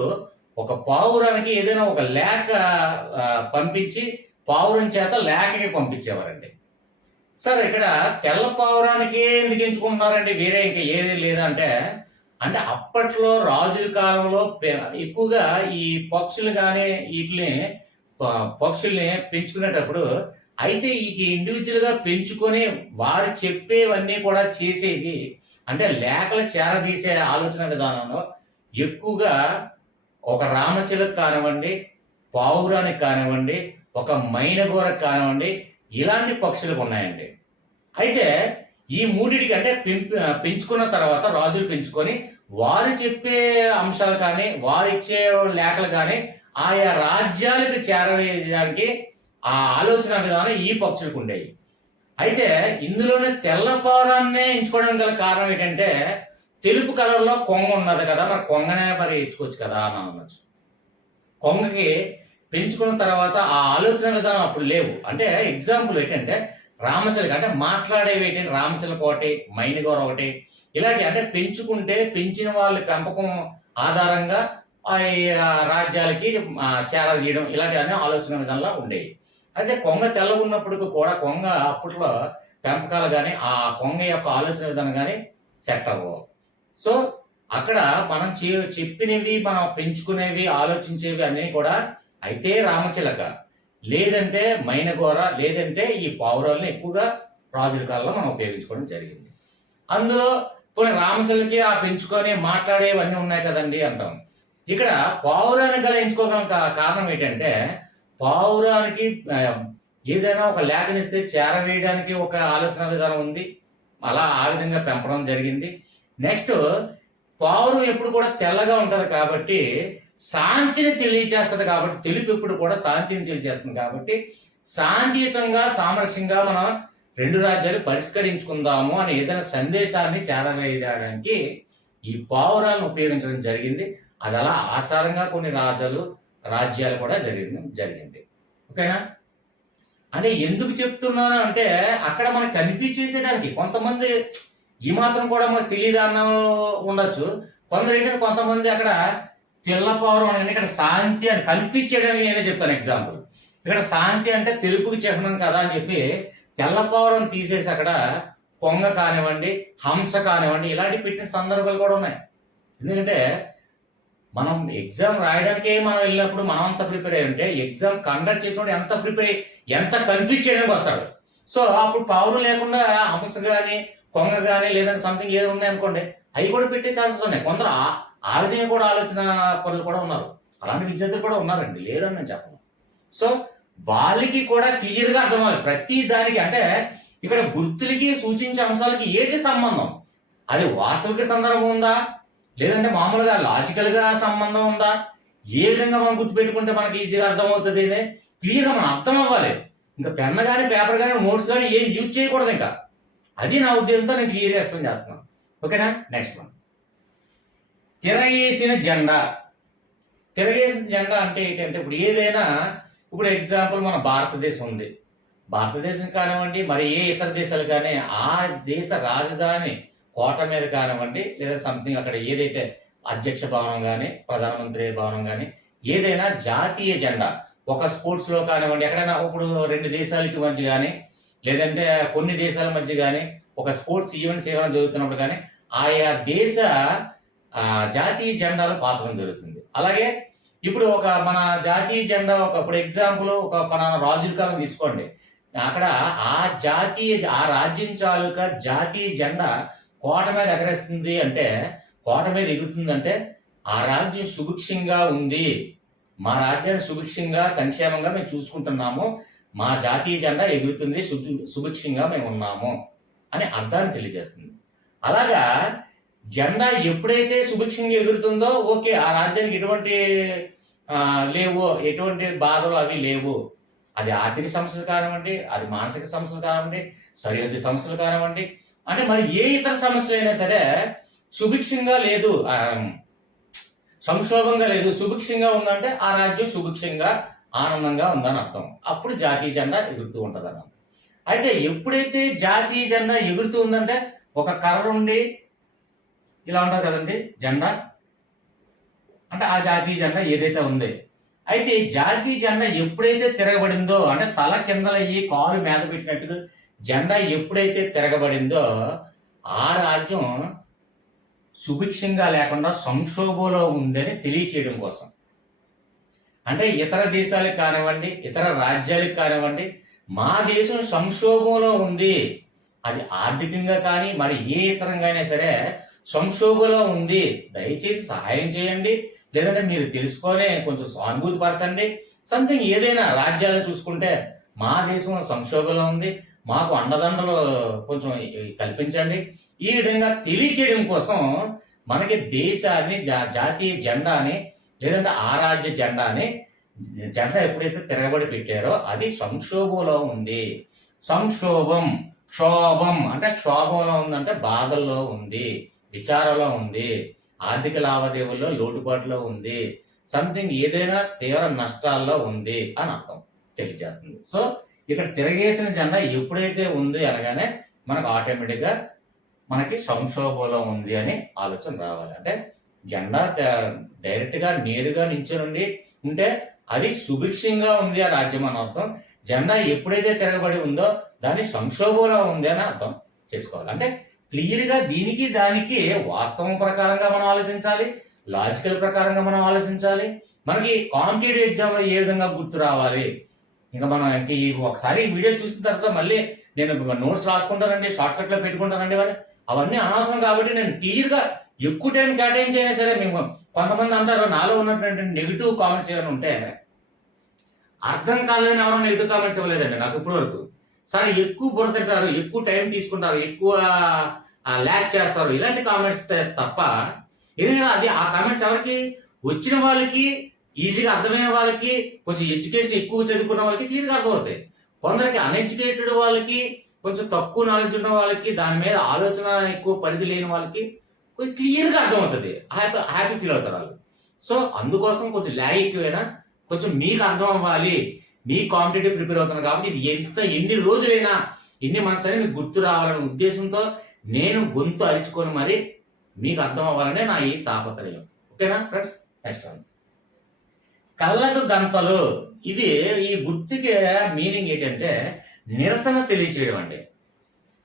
ఒక పావురానికి ఏదైనా ఒక లేఖ పంపించి పావురం చేత లేఖకి పంపించేవారండి. సార్ ఇక్కడ తెల్ల పావురానికి ఎందుకు ఎంచుకుంటున్నారండి, వేరే ఇంకా ఏది లేదంటే, అంటే అప్పట్లో రాజుల కాలంలో ఎక్కువగా ఈ పక్షులు కానీ పక్షుల్ని పెంచుకునేటప్పుడు అయితే ఈ ఇండివిజువల్ గా పెంచుకొని వారు చెప్పేవన్నీ కూడా చేసేది, అంటే లేఖలు చేరదీసే ఆలోచన విధానంలో ఎక్కువగా ఒక రామచిలుక కానివ్వండి, పావురానికి కానివ్వండి, ఒక మైనగోరకు కానివ్వండి, ఇలాంటి పక్షులకు ఉన్నాయండి. అయితే ఈ మూడిటికి అంటే పెంచుకున్న తర్వాత రాజులు పెంచుకొని వారు చెప్పే అంశాలు కానీ, వారు ఇచ్చే లేఖలు కానీ ఆయా రాజ్యాలకు చేరవేయడానికి ఆ ఆలోచన విధానం ఈ పక్షులకు ఉండేవి. అయితే ఇందులోనే తెల్ల పావురాన్నే ఎంచుకోవడానికి గల కారణం ఏంటంటే తెలుపు కలర్లో కొంగ ఉన్నది కదా, మరి కొంగనే మరి ఎంచుకోవచ్చు కదా అని అనొచ్చు. కొంగకి పెంచుకున్న తర్వాత ఆ ఆలోచన విధానం అప్పుడు లేవు. అంటే ఎగ్జాంపుల్ ఏంటంటే రామచిలక అంటే మాట్లాడేవి ఏంటంటే రామచిలక ఒకటి, మైనగోర ఒకటి, ఇలాంటి అంటే పెంచుకుంటే పెంచిన వాళ్ళ పెంపకం ఆధారంగా ఆ రాజ్యాలకి చేరదీయడం ఇలాంటివన్నీ ఆలోచన విధానంలో ఉండేవి. అయితే కొంగ తెల్లగా ఉన్నప్పటికీ కూడా కొంగ అప్పట్లో పెంపకాలు కానీ ఆ కొంగ యొక్క ఆలోచన విధానం కానీ సెట్ అవ్వవు. సో అక్కడ మనం చెప్పినవి మనం పెంచుకునేవి ఆలోచించేవి అన్నీ కూడా అయితే రామచిలక, లేదంటే మైనగోర, లేదంటే ఈ పావురాలను ఎక్కువగా రాజుల కాలంలో మనం ఉపయోగించుకోవడం జరిగింది. అందులో కొన్ని రామచిలకి ఆ పెంచుకొని మాట్లాడేవన్నీ ఉన్నాయి కదండి అంటాం. ఇక్కడ పావురాన్ని గల ఎంచుకోగల కారణం ఏంటంటే పావురానికి ఏదైనా ఒక లేఖనిస్తే చేరవేయడానికి ఒక ఆలోచన విధానం ఉంది. అలా ఆ విధంగా పెంపడం జరిగింది. నెక్స్ట్ పావురం ఎప్పుడు కూడా తెల్లగా ఉంటుంది కాబట్టి శాంతిని తెలియచేస్తుంది కాబట్టి తెలుపు ఎప్పుడు కూడా శాంతిని తెలియజేస్తుంది కాబట్టి శాంతియుతంగా సామరస్యంగా మనం రెండు రాజ్యాలు పరిష్కరించుకుందాము అని ఏదైనా సందేశాన్ని చేరవేయడానికి ఈ పావురాలను ఉపయోగించడం జరిగింది. అది అలా ఆచారంగా కొన్ని రాజ్యాలు కూడా జరిగింది. ఓకేనా? అంటే ఎందుకు చెప్తున్నాను అంటే అక్కడ మనకు కన్ఫ్యూజ్ చేసేయడానికి కొంతమంది ఈ మాత్రం కూడా మనకు తెలియదు అన్న ఉండొచ్చు. కొందరు ఏంటంటే కొంతమంది అక్కడ తెల్ల పావురం అని ఇక్కడ శాంతి అని కన్ఫ్యూజ్ చేయడానికి నేనే చెప్తాను ఎగ్జాంపుల్. ఇక్కడ శాంతి అంటే తెలుపుకి చిహ్నం కదా అని చెప్పి తెల్ల పావురం తీసేసి అక్కడ కొంగ కానివ్వండి, హంస కానివ్వండి ఇలాంటి పెట్టిన సందర్భాలు కూడా ఉన్నాయి. ఎందుకంటే మనం ఎగ్జామ్ రాయడానికే మనం వెళ్ళినప్పుడు మనం అంత ప్రిపేర్ అయ్యి ఉంటే ఎగ్జామ్ కండక్ట్ చేసినప్పుడు ఎంత కన్ఫ్యూజ్ చేయడానికి వస్తాడు. సో అప్పుడు పావురం లేకుండా హంస కానీ కొంగ కానీ లేదంటే సంథింగ్ ఏదో ఉన్నాయనుకోండి అవి కూడా పెట్టే ఛాన్సెస్ ఉన్నాయి. కొందరు ఆ విధంగా కూడా ఆలోచన పనులు కూడా ఉన్నారు. అలాంటి విద్యార్థులు కూడా ఉన్నారండి, లేరని నేను చెప్పను. సో వాళ్ళకి కూడా క్లియర్గా అర్థం అవ్వాలి ప్రతి దానికి. అంటే ఇక్కడ గుర్తులకి సూచించే అంశాలకి ఏంటి సంబంధం, అది వాస్తవిక సందర్భం ఉందా లేదంటే మామూలుగా లాజికల్గా సంబంధం ఉందా, ఏ విధంగా మనం గుర్తుపెట్టుకుంటే మనకి ఈజీగా అర్థమవుతుంది అని క్లియర్గా మనం అర్థం అవ్వాలి. ఇంకా పెన్ కానీ పేపర్ కానీ నోట్స్ కానీ ఏం యూజ్ చేయకూడదు. ఇంకా అది నా ఉద్దేశంతో నేను క్లియర్గా ఎక్స్ప్లెయిన్ చేస్తున్నాను. ఓకేనా? నెక్స్ట్ వన్, తిరగేసిన జెండా. తిరగేసిన జెండా అంటే ఏంటంటే ఇప్పుడు ఎగ్జాంపుల్ మన భారతదేశం ఉంది. భారతదేశం కానివ్వండి మరి ఏ ఇతర దేశాలు కానీ ఆ దేశ రాజధాని కోట మీద కానివ్వండి లేదా సంథింగ్ అక్కడ ఏదైతే అధ్యక్ష భవనం కానీ ప్రధానమంత్రి భవనం కానీ ఏదైనా జాతీయ జెండా ఒక స్పోర్ట్స్లో కానివ్వండి ఎక్కడైనా ఇప్పుడు రెండు దేశాలకి మధ్య కానీ లేదంటే కొన్ని దేశాల మధ్య కానీ ఒక స్పోర్ట్స్ ఈవెంట్స్ ఏమైనా జరుగుతున్నప్పుడు కానీ ఆయా దేశ జాతీయ జెండాలు పాతడం జరుగుతుంది. అలాగే ఇప్పుడు మన జాతీయ జెండా ఇప్పుడు ఎగ్జాంపుల్ ఒక పలానా రాజుల కాలం తీసుకోండి, అక్కడ ఆ రాజ్యం తాలూకా జాతీయ జెండా కోట మీద ఎగరేస్తుంది అంటే కోట మీద ఎగురుతుందంటే ఆ రాజ్యం సుభిక్షంగా ఉంది, మా రాజ్యాన్ని సుభిక్షంగా సంక్షేమంగా మేము చూసుకుంటున్నాము, మా జాతీయ జెండా ఎగురుతుంది, సుభిక్షంగా మేము ఉన్నాము అని అర్థాన్ని తెలియజేస్తుంది. అలాగా జెండా ఎప్పుడైతే సుభిక్షంగా ఎగురుతుందో ఓకే ఆ రాజ్యానికి ఎటువంటి లేవు, ఎటువంటి బాధలు అవి లేవు. అది ఆర్థిక సమస్యలు కానివ్వండి, అది మానసిక సమస్యలు కానివ్వండి, సరిహద్దు సమస్యలు కానివ్వండి, అంటే మరి ఏ ఇతర సమస్యలు అయినా సరే సుభిక్షంగా లేదు, సంక్షోభంగా లేదు, సుభిక్షంగా ఉందంటే ఆ రాజ్యం సుభిక్షంగా ఆనందంగా ఉందని అర్థం. అప్పుడు జాతీయ జెండా ఎగురుతూ ఉంటుంది అన్నమాట. అయితే ఎప్పుడైతే జాతీయ జెండా ఎగురుతూ ఉందంటే ఒక కర్ర ఉండి ఇలా ఉంటుంది కదండి జెండా, అంటే ఆ జాతీయ జెండా ఏదైతే ఉంది. అయితే జాతీయ జెండా ఎప్పుడైతే తిరగబడిందో అంటే తల కిందలయ్యి కాలు మీద పెట్టినట్టుగా జెండా ఎప్పుడైతే తిరగబడిందో ఆ రాజ్యం సుభిక్షంగా లేకుండా సంక్షోభంలో ఉందని తెలియచేయడం కోసం. అంటే ఇతర దేశాలకు కానివ్వండి ఇతర రాజ్యాలకు కానివ్వండి మా దేశం సంక్షోభంలో ఉంది, అది ఆర్థికంగా కానీ మరి ఏ ఇతరంగా అయినా సరే సంక్షోభంలో ఉంది, దయచేసి సహాయం చేయండి, లేదంటే మీరు తెలుసుకొని కొంచెం సానుభూతి పరచండి. సంథింగ్ ఏదైనా రాజ్యాలను చూసుకుంటే మా దేశం సంక్షోభంలో ఉంది, మాకు అండదండలు కొంచెం కల్పించండి. ఈ విధంగా తెలియచేయడం కోసం మనకి దేశాన్ని జాతీయ జెండాని లేదంటే ఆ రాజ్య జెండాని జెండా ఎప్పుడైతే తిరగబడి పెట్టారో అది సంక్షోభంలో ఉంది. సంక్షోభం, క్షోభం అంటే క్షోభంలో ఉందంటే బాధల్లో ఉంది, విచారంలో ఉంది, ఆర్థిక లావాదేవీల్లో లోటుపాటులో ఉంది, సంథింగ్ ఏదైనా తీవ్ర నష్టాల్లో ఉంది అని అర్థం తెలియజేస్తుంది. సో ఇక్కడ తిరగేసిన జెండా ఎప్పుడైతే ఉంది అనగానే మనకు ఆటోమేటిక్గా మనకి సంక్షోభంలో ఉంది అని ఆలోచన రావాలి. అంటే జెండా డైరెక్ట్గా నేరుగా నించునుండి ఉంటే అది సుభిక్షంగా ఉంది ఆ రాజ్యం అని అర్థం. జెండా ఎప్పుడైతే తిరగబడి ఉందో దాన్ని సంక్షోభంలో ఉంది అని అర్థం చేసుకోవాలి. అంటే క్లియర్గా దీనికి దానికి వాస్తవం ప్రకారంగా మనం ఆలోచించాలి, లాజికల్ ప్రకారంగా మనం ఆలోచించాలి. మనకి కాంపిటేటివ్ ఎగ్జామ్లో ఏ విధంగా గుర్తు రావాలి. ఇంకా మనం ఒకసారి ఈ వీడియో చూసిన తర్వాత మళ్ళీ నేను నోట్స్ రాసుకుంటానండి, షార్ట్ కట్లో పెట్టుకుంటానండి అవన్నీ అనవసరం. కాబట్టి నేను క్లియర్గా ఎక్కువ టైం కేటాయించైనా సరే మేము కొంతమంది అంటారు నాలో ఉన్నటువంటి నెగిటివ్ కామెంట్స్ ఏమైనా ఉంటే అర్థం కాలేదని ఎవరో నెగిటివ్ కామెంట్స్ ఇవ్వలేదండి నాకు ఇప్పటి వరకు. సరే ఎక్కువ బుర్రతింటారు, ఎక్కువ టైం తీసుకుంటారు, ఎక్కువ ల్యాక్ చేస్తారు, ఇలాంటి కామెంట్స్ తప్ప ఎందుకంటే అది ఆ కామెంట్స్ ఎవరికి వచ్చిన వాళ్ళకి ఈజీగా అర్థమైన వాళ్ళకి, కొంచెం ఎడ్యుకేషన్ ఎక్కువ చదువుకున్న వాళ్ళకి క్లియర్గా అర్థమవుతాయి. కొందరికి అన్ఎడ్యుకేటెడ్ వాళ్ళకి, కొంచెం తక్కువ నాలెడ్జ్ ఉన్న వాళ్ళకి, దాని మీద ఆలోచన ఎక్కువ పరిధి లేని వాళ్ళకి కొంచెం క్లియర్గా అర్థమవుతుంది, హ్యాపీ ఫీల్ అవుతారు వాళ్ళు. సో అందుకోసం కొంచెం ల్యాగ్ ఎక్కువైనా కొంచెం మీకు అర్థం అవ్వాలి, మీ కాంపిటేటివ్ ప్రిపేర్ అవుతున్నారు కాబట్టి ఇది ఎన్ని రోజులైనా ఎన్ని మంత్స్ అయినా మీకు గుర్తు రావాలనే ఉద్దేశంతో నేను గొంతు అరుచుకొని మరి మీకు అర్థం అవ్వాలనే నా ఈ తాపత్రయం. ఓకేనా ఫ్రెండ్స్? నెక్స్ట్ వన్, కళ్ళకు గంతలు. ఇది ఈ గుర్తుకి మీనింగ్ ఏంటంటే నిరసన తెలియచేయడం అండి.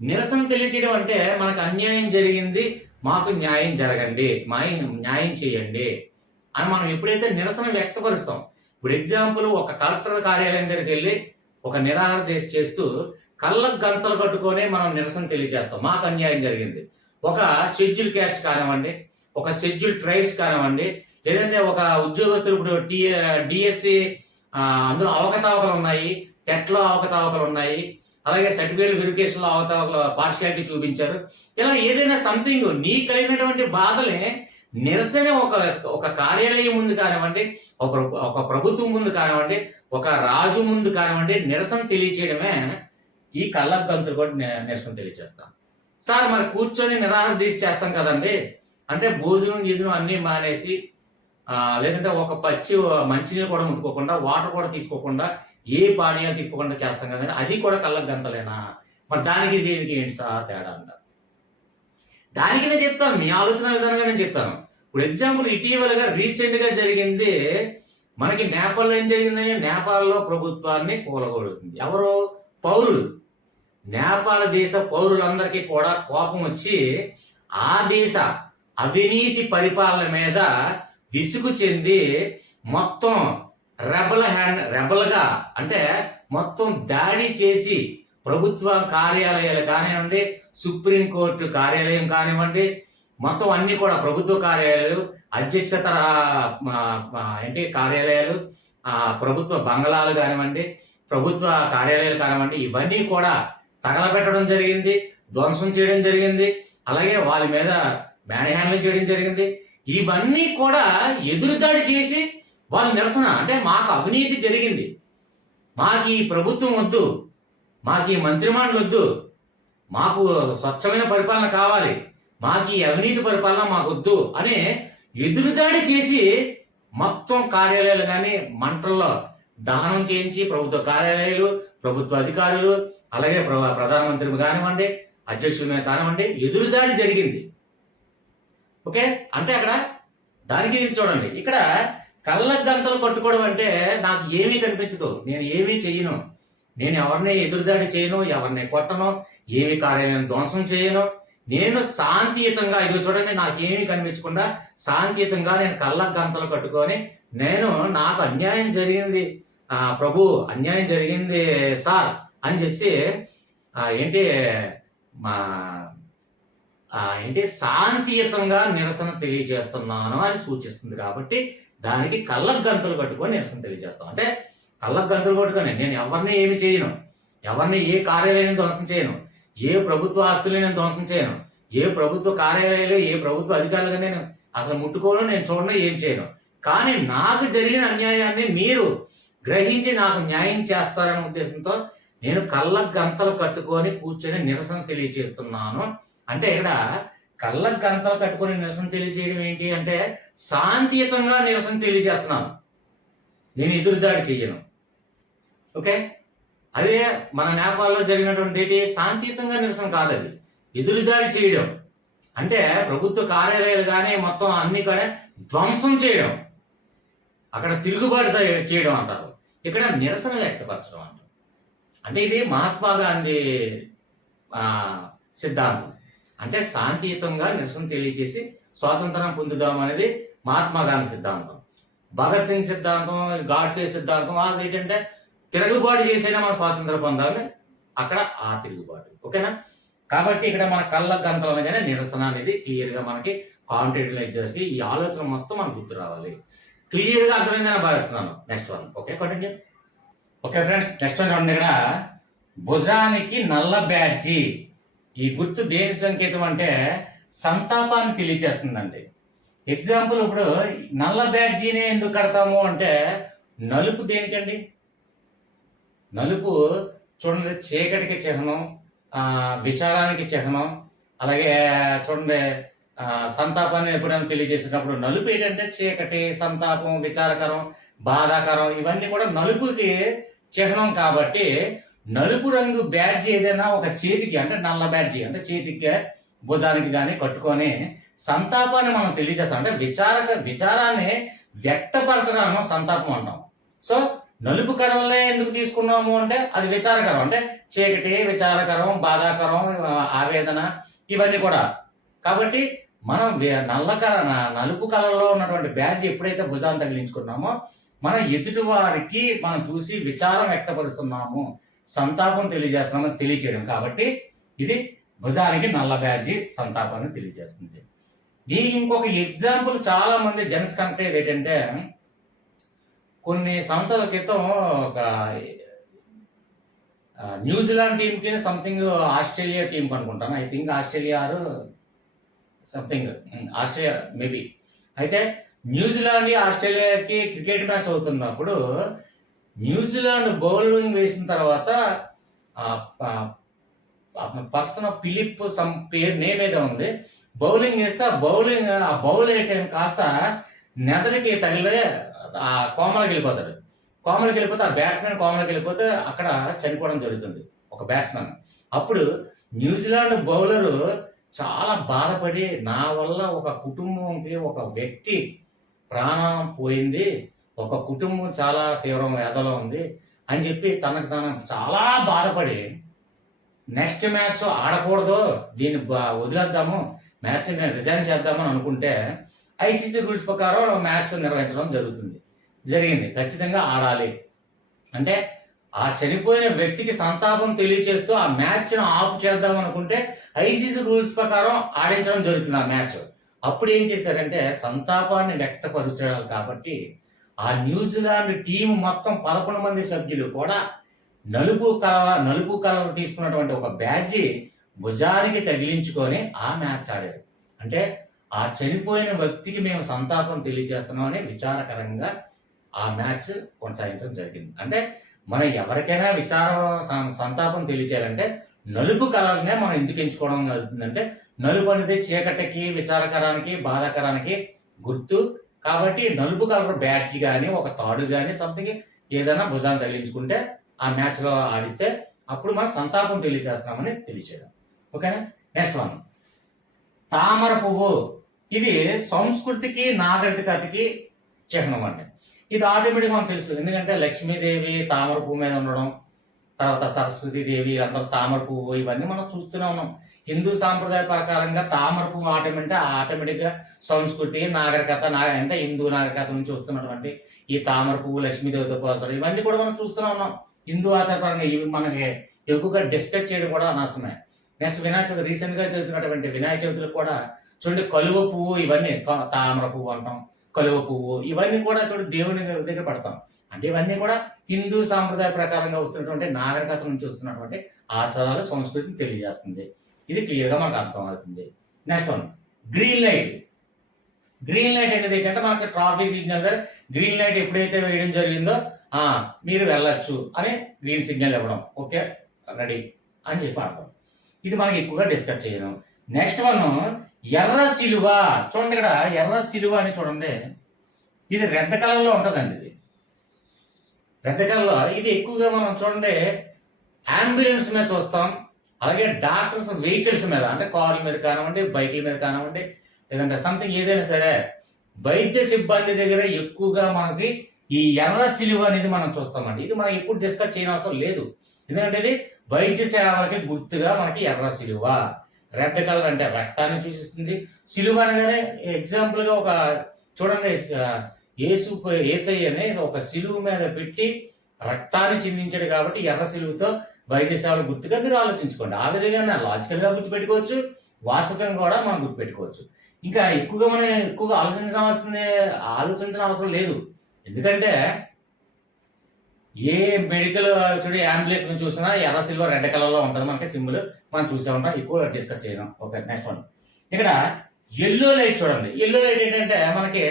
నిరసన తెలియచేయడం అంటే మనకు అన్యాయం జరిగింది, మాకు న్యాయం జరగండి, న్యాయం చేయండి అని మనం ఎప్పుడైతే నిరసన వ్యక్తపరుస్తాం. ఇప్పుడు ఎగ్జాంపుల్ ఒక కలెక్టర్ కార్యాలయం దగ్గరికి వెళ్ళి ఒక నిరాహార దీక్ష చేస్తూ కళ్ళకు గంతలు కట్టుకొని మనం నిరసన తెలియజేస్తాం, మాకు అన్యాయం జరిగింది. ఒక షెడ్యూల్ క్యాస్ట్ కానివ్వండి, ఒక షెడ్యూల్ ట్రైబ్స్ కానివ్వండి, లేదంటే ఒక ఉద్యోగస్తులు ఇప్పుడు డిఎస్సి అందులో అవకతవకలు ఉన్నాయి, టెట్లో అవకతవకలు ఉన్నాయి, అలాగే సర్టిఫికేట్ వెరిఫికేషన్లో అవకతవకలు పార్షియాలిటీ చూపించారు. ఇలా ఏదైనా సంథింగ్ నీ కలిగినటువంటి బాధలే నిరసన ఒక కార్యాలయం ముందు కానివ్వండి, ఒక ప్రభుత్వం ముందు కానివ్వండి, ఒక రాజు ముందు కానివ్వండి, నిరసన తెలియచేయడమే ఈ కళ్ళకు గంతులు కూడా నిరసన తెలియచేస్తాం. సార్ మరి కూర్చొని నిరాహార దీక్ష చేస్తాం కదండి, అంటే భోజనం గీజనం అన్నీ మానేసి లేదంటే ఒక మంచినీళ్ళు కూడా ముట్టుకోకుండా, వాటర్ కూడా తీసుకోకుండా, ఏ పానీయాలు తీసుకోకుండా చేస్తాం కదండి, అది కూడా కళ్ళకు గంతలేనా? మరి దానికి దేనికి ఏంటి సార్ తేడా అంటారు. దానికి నేను చెప్తాను, మీ ఆలోచన విధానంగా నేను చెప్తాను. ఇప్పుడు ఎగ్జాంపుల్ ఇటీవలగా రీసెంట్గా జరిగింది మనకి నేపాల్లో ఏం జరిగిందని, నేపాల్లో ప్రభుత్వాన్ని కూలగొడుతుంది ఎవరో పౌరులు. నేపాల్ దేశ పౌరులందరికీ కూడా కోపం వచ్చి ఆ దేశ అవినీతి పరిపాలన మీద విసుగు చెంది మొత్తం రెబల్గా అంటే మొత్తం దాడి చేసి ప్రభుత్వ కార్యాలయాలు కానివ్వండి, సుప్రీంకోర్టు కార్యాలయం కానివ్వండి, మొత్తం అన్ని కూడా ప్రభుత్వ కార్యాలయాలు, అధ్యక్షతర కార్యాలయాలు, ప్రభుత్వ బంగళాలు కానివ్వండి, ప్రభుత్వ కార్యాలయాలు కానివ్వండి, ఇవన్నీ కూడా తగలబెట్టడం జరిగింది, ధ్వంసం చేయడం జరిగింది. అలాగే వాళ్ళ మీద మ్యాన్ హ్యాండ్లింగ్ చేయడం జరిగింది. ఇవన్నీ కూడా ఎదురుదాడి చేసి వాళ్ళ నిరసన అంటే మాకు అవినీతి జరిగింది, మాకు ఈ ప్రభుత్వం వద్దు, మాకు ఈ మంత్రిమండలి వద్దు, మాకు స్వచ్ఛమైన పరిపాలన కావాలి, మాకు ఈ అవినీతి పరిపాలన మాకు వద్దు అని ఎదురుదాడి చేసి మొత్తం కార్యాలయాలు కానీ మంటల్లో దహనం చేయించి ప్రభుత్వ కార్యాలయాలు, ప్రభుత్వ అధికారులు, అలాగే ప్రధానమంత్రి కానివ్వండి, అధ్యక్షుల మీద కానివ్వండి ఎదురుదాడి జరిగింది. ఓకే, అంటే అక్కడ దానికి చూడండి, ఇక్కడ కళ్ళకు గంతలు కట్టుకోవడం అంటే నాకు ఏమీ కనిపించదు, నేను ఏమీ చెయ్యను, నేను ఎవరిని ఎదురుదాడి చేయను, ఎవరిని కొట్టను, ఏమి కార్యాలయం ధ్వంసం చేయను, నేను శాంతియుతంగా ఇదిగో చూడండి నాకేమీ కనిపించకుండా శాంతియుతంగా నేను కళ్ళకు గంతలు కట్టుకొని నాకు అన్యాయం జరిగింది ప్రభు, అన్యాయం జరిగింది సార్ అని చెప్పి ఏంటి శాంతియుతంగా నిరసన తెలియజేస్తున్నాను అని సూచిస్తుంది. కాబట్టి దానికి కళ్ళకు గంతులు కట్టుకొని నిరసన తెలియజేస్తాం. అంటే కళ్ళకు గంతులు కొట్టుకొని నేను ఎవరిని ఏమి చేయను, ఎవరిని ఏ కార్యాలయం ధ్వంసం చేయను, ఏ ప్రభుత్వ ఆస్తులు నేను ధ్వంసం చేయను, ఏ ప్రభుత్వ కార్యాలయాలు ఏ ప్రభుత్వ అధికారులుగా నేను అసలు ముట్టుకోను, నేను చూడను, ఏం చేయను. కానీ నాకు జరిగిన అన్యాయాన్ని మీరు గ్రహించి నాకు న్యాయం చేస్తారనే ఉద్దేశంతో నేను కళ్ళకు గంతలు కట్టుకొని కూర్చొని నిరసన తెలియజేస్తున్నాను. అంటే ఇక్కడ కళ్ళకు గంతలు కట్టుకొని నిరసన తెలియజేయడం ఏంటి అంటే శాంతియుతంగా నిరసన తెలియజేస్తున్నాను, నేను ఎదురుదాడి చెయ్యను. ఓకే, అదే మన నేపాల్లో జరిగినటువంటి ఏంటి శాంతియుతంగా నిరసన కాదు, అది ఎదురుదాడి చేయడం. అంటే ప్రభుత్వ కార్యాలయాలు కానీ మొత్తం అన్ని కూడా ధ్వంసం చేయడం, అక్కడ తిరుగుబాటు చేయడం అంటారు. ఇక్కడ నిరసన వ్యక్తపరచడం అంటారు. అంటే ఇది మహాత్మా గాంధీ సిద్ధాంతం. అంటే శాంతియుతంగా నిరసన తెలియజేసి స్వాతంత్రం పొందుదాం అనేది మహాత్మా గాంధీ సిద్ధాంతం. భగత్ సింగ్ సిద్ధాంతం, గాడ్సే సిద్ధాంతం వాళ్ళు ఏంటంటే తిరుగుబాటు చేసైనా మనం స్వాతంత్రం పొందాలని, అక్కడ ఆ తిరుగుబాటు. ఓకేనా? కాబట్టి ఇక్కడ మన కళ్ళ గంతలు అనగానే నిరసన అనేది క్లియర్గా మనకి కాంటెంట్ ఈ ఆలోచన మొత్తం మనకు గుర్తు రావాలి. క్లియర్గా అర్థమైందని భావిస్తున్నాను. Next one. Okay, continue. Okay friends, next one చూడండి. ఇక్కడ భుజానికి నల్ల బ్యాడ్జీ, ఈ గుర్తు దేని సంకేతం అంటే సంతాపాన్ని తెలియజేస్తుందండి. ఎగ్జాంపుల్, ఇప్పుడు నల్ల బ్యాడ్జీని ఎందుకు కడతాము అంటే నలుపు దేనికండి? నలుపు చూడండి, చీకటికి చిహ్నం, విచారానికి చిహ్నం. అలాగే చూడండి, సంతాపాన్ని ఎప్పుడైనా తెలియజేసేటప్పుడు నలుపు ఏంటంటే చీకటి, సంతాపం, విచారకరం, బాధాకరం, ఇవన్నీ కూడా నలుపుకి చిహ్నం. కాబట్టి నలుపు రంగు బ్యాడ్జీ ఏదైనా ఒక చేతికి, అంటే నల్ల బ్యాడ్జీ అంటే చేతికి భుజానికి కానీ కట్టుకొని సంతాపాన్ని మనం తెలియజేస్తాం. అంటే విచారాన్ని వ్యక్తపరచడం సంతాపం అంటాం. సో నలుపు కలర్లే ఎందుకు తీసుకున్నాము అంటే అది విచారకరం, అంటే చీకటి, విచారకరం, బాధాకరం, ఆవేదన, ఇవన్నీ కూడా. కాబట్టి మనం నలుపు కలర్లో ఉన్నటువంటి బ్యాడ్జ్ ఎప్పుడైతే భుజాన్ని తగిలించుకున్నామో మనం ఎదుటి వారికి మనం చూసి విచారం వ్యక్తపరుస్తున్నాము, సంతాపం తెలియజేస్తున్నామని తెలియచేయడం. కాబట్టి ఇది భుజానికి నల్ల బ్యాడ్జి సంతాపాన్ని తెలియజేస్తుంది. దీనికి ఇంకొక ఎగ్జాంపుల్ చాలా మంది జెంట్స్ కనెక్ట్ అయ్యేది ఏంటంటే, కొన్ని సంవత్సరాల క్రితం ఒక న్యూజిలాండ్ టీంకి సంథింగ్ ఆస్ట్రేలియా టీం అనుకుంటాను, I think Australia something Australia maybe. అయితే న్యూజిలాండ్ ఆస్ట్రేలియాకి క్రికెట్ మ్యాచ్ అవుతున్నప్పుడు న్యూజిలాండ్ బౌలింగ్ వేసిన తర్వాత పర్సన్ ఫిలిప్ సమ్ పేరు నేమ్ ఏదో ఉంది, బౌలింగ్ వేస్తే ఆ బౌల్ వేయటం కాస్త నెదలికి తగిలే ఆ కోమలకి వెళ్ళిపోతాడు. కోమలకి వెళ్ళిపోతే ఆ బ్యాట్స్మెన్ కోమలకి వెళ్ళిపోతే అక్కడ చనిపోవడం జరుగుతుంది ఒక బ్యాట్స్మెన్. అప్పుడు న్యూజిలాండ్ బౌలరు చాలా బాధపడి, నా వల్ల ఒక కుటుంబంకి ఒక వ్యక్తి ప్రాణం పోయింది, ఒక కుటుంబం చాలా తీవ్రం వేదలో ఉంది అని చెప్పి తనకు తను చాలా బాధపడి నెక్స్ట్ మ్యాచ్ ఆడకూడదు, దీన్ని వదిలేద్దాము, మ్యాచ్ రిజైన్ చేద్దామని అనుకుంటే ఐసీసీ రూల్స్ ప్రకారం మ్యాచ్ నిర్వహించడం జరిగింది. ఖచ్చితంగా ఆడాలి. అంటే ఆ చనిపోయిన వ్యక్తికి సంతాపం తెలియచేస్తూ ఆ మ్యాచ్ను ఆఫ్ చేద్దాం అనుకుంటే ఐసీసీ రూల్స్ ప్రకారం ఆడించడం జరుగుతుంది ఆ మ్యాచ్. అప్పుడు ఏం చేశారంటే సంతాపాన్ని వ్యక్తపరచాలి కాబట్టి ఆ న్యూజిలాండ్ టీం మొత్తం 11 మంది సభ్యులు కూడా నలుపు కలర్ తీసుకున్నటువంటి ఒక బ్యాడ్జి భుజానికి తగిలించుకొని ఆ మ్యాచ్ ఆడారు. అంటే ఆ చనిపోయిన వ్యక్తికి మేము సంతాపం తెలియజేస్తున్నామని విచారకరంగా ఆ మ్యాచ్ కొనసాగించడం జరిగింది. అంటే మనం ఎవరికైనా సంతాపం తెలియచేయాలంటే నలుపు కలర్నే మనం ఎందుకు ఎంచుకోవడం జరుగుతుందంటే నలుపు అనేది చీకటికి, విచారకరానికి, బాధాకరానికి గుర్తు. కాబట్టి నలుపు కలర్ బ్యాడ్జ్ కానీ ఒక తాడు కానీ సంథింగ్ ఏదైనా భుజాన్ని తగిలించుకుంటే ఆ మ్యాచ్లో ఆడిస్తే అప్పుడు మనం సంతాపం తెలియజేస్తున్నామని తెలియచేయడం. ఓకేనా? నెక్స్ట్ వన్, తామర పువ్వు. ఇది సంస్కృతికి, నాగరికతకి చిహ్నం అండి. ఇది ఆటోమేటిక్ మనకు తెలుసు, ఎందుకంటే లక్ష్మీదేవి తామర పువ్వు మీద ఉండడం, తర్వాత సరస్వతీదేవి అందరూ తామర పువ్వు, ఇవన్నీ మనం చూస్తూనే ఉన్నాం. హిందూ సాంప్రదాయ ప్రకారంగా తామర పువ్వు ఆటోమేటిక్గా సంస్కృతి, నాగరికత, అంటే హిందూ నాగరికత నుంచి వస్తున్నటువంటి ఈ తామర పువ్వు లక్ష్మీదేవితో పోల్చడం, ఇవన్నీ కూడా మనం చూస్తూనే ఉన్నాం. హిందూ ఆచారపరంగా ఇవి మనకి ఎక్కువగా డిస్కస్ చేయడం కూడా అనవసరమే. నెక్స్ట్ వినాయక చవితి రీసెంట్గా జరుగుతున్నటువంటి వినాయక చవితిలో కూడా చూడండి కలువ పువ్వు ఇవన్నీ తామర పువ్వు అంటాం, కలువ పువ్వు ఇవన్నీ కూడా చూడండి దేవుని దగ్గర పడతాం. అంటే ఇవన్నీ కూడా హిందూ సాంప్రదాయ ప్రకారంగా వస్తున్నటువంటి నాగరికత నుంచి వస్తున్నటువంటి ఆచారాలు సంస్కృతిని తెలియజేస్తుంది. ఇది క్లియర్గా మనకు అర్థం అవుతుంది. Next one green light. Green light అనేది ఏంటంటే మనకి ట్రాఫిక్ సిగ్నల్ దగ్గర గ్రీన్ లైట్ ఎప్పుడైతే వేయడం జరిగిందో మీరు వెళ్ళొచ్చు అని గ్రీన్ సిగ్నల్ ఇవ్వడం, ఓకే రెడీ అని చెప్పి అర్థం. ఇది మనకి ఎక్కువగా డిస్కస్ చేయడం. నెక్స్ట్ వన్ ఎర్ర సిలువ. చూడండి ఇక్కడ ఎర్ర సిలువ అని చూడండి, ఇది రెడ్ కలర్లో ఉంటుందండి. ఇది రెడ్ కలర్లో ఇది ఎక్కువగా మనం చూడండి అంబులెన్స్ మీద చూస్తాం, అలాగే డాక్టర్స్ వెహికల్స్ మీద అంటే కార్ల మీద కానివ్వండి, బైక్ల మీద కానివ్వండి, లేదంటే సంథింగ్ ఏదైనా సరే వైద్య సిబ్బంది దగ్గర ఎక్కువగా మనకి ఈ ఎర్ర సిలువ అనేది మనం చూస్తామండి. ఇది మనం ఎక్కువ డిస్కస్ చేయని అవసరం లేదు, ఎందుకంటే ఇది వైద్య సేవలకి గుర్తుగా మనకి ఎర్ర సిలువ. రెడ్ కలర్ అంటే రక్తాన్ని సూచిస్తుంది. సిలువ అనగానే ఎగ్జాంపుల్గా ఒక చూడండి ఏసై అనే ఒక సిలువ మీద పెట్టి రక్తాన్ని చిందించాడు కాబట్టి ఎర్ర సిలువతో వైద్య సేవలు గుర్తుగా మీరు ఆలోచించుకోండి. ఆ విధంగా లాజికల్గా గుర్తుపెట్టుకోవచ్చు, వాస్తవికంగా కూడా మనం గుర్తుపెట్టుకోవచ్చు. ఇంకా మనం ఎక్కువగా ఆలోచించిన అవసరం లేదు, ఎందుకంటే ఏ మెడికల్ చూడండి అంబులెన్స్ మనం చూసినా ఎర్ర సిల్వర్ రెడ్ కలర్లో ఉంటుంది మనకి సింబల్, మనం చూసే ఉంటాం, ఎక్కువ డిస్కస్ చేయడం. ఓకే నెక్స్ట్ వన్ ఇక్కడ ఎల్లో లైట్. చూడండి ఎల్లో లైట్ ఏంటంటే మనకి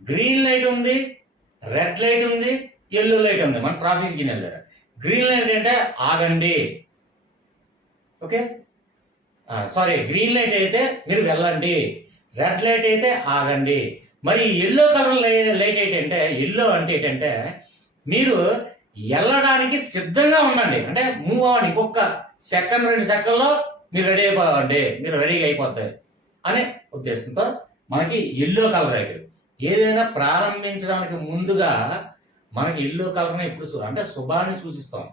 గ్రీన్ లైట్ ఉంది, రెడ్ లైట్ ఉంది, ఎల్లో లైట్ ఉంది మన ట్రాఫిక్ సిగ్నల్ దగ్గర. గ్రీన్ లైట్ అంటే ఆగండి, ఓకే సారీ గ్రీన్ లైట్ అయితే మీరు వెళ్ళండి, రెడ్ లైట్ అయితే ఆగండి. మరి ఎల్లో కలర్ లైట్ ఏంటంటే ఎల్లో అంటే ఏంటంటే మీరు వెళ్ళడానికి సిద్ధంగా ఉండండి, అంటే మూవ్ అవ్వండి, ఇంకొక సెకండ్ 2 సెకండ్లో మీరు రెడీ అయిపోవండి, మీరు రెడీగా అయిపోతాయి అనే ఉద్దేశంతో మనకి ఎల్లో కలర్ లైట్. ఏదైనా ప్రారంభించడానికి ముందుగా మనకి ఎల్లో కలర్ని ఇప్పుడు అంటే శుభాన్ని సూచిస్తాం.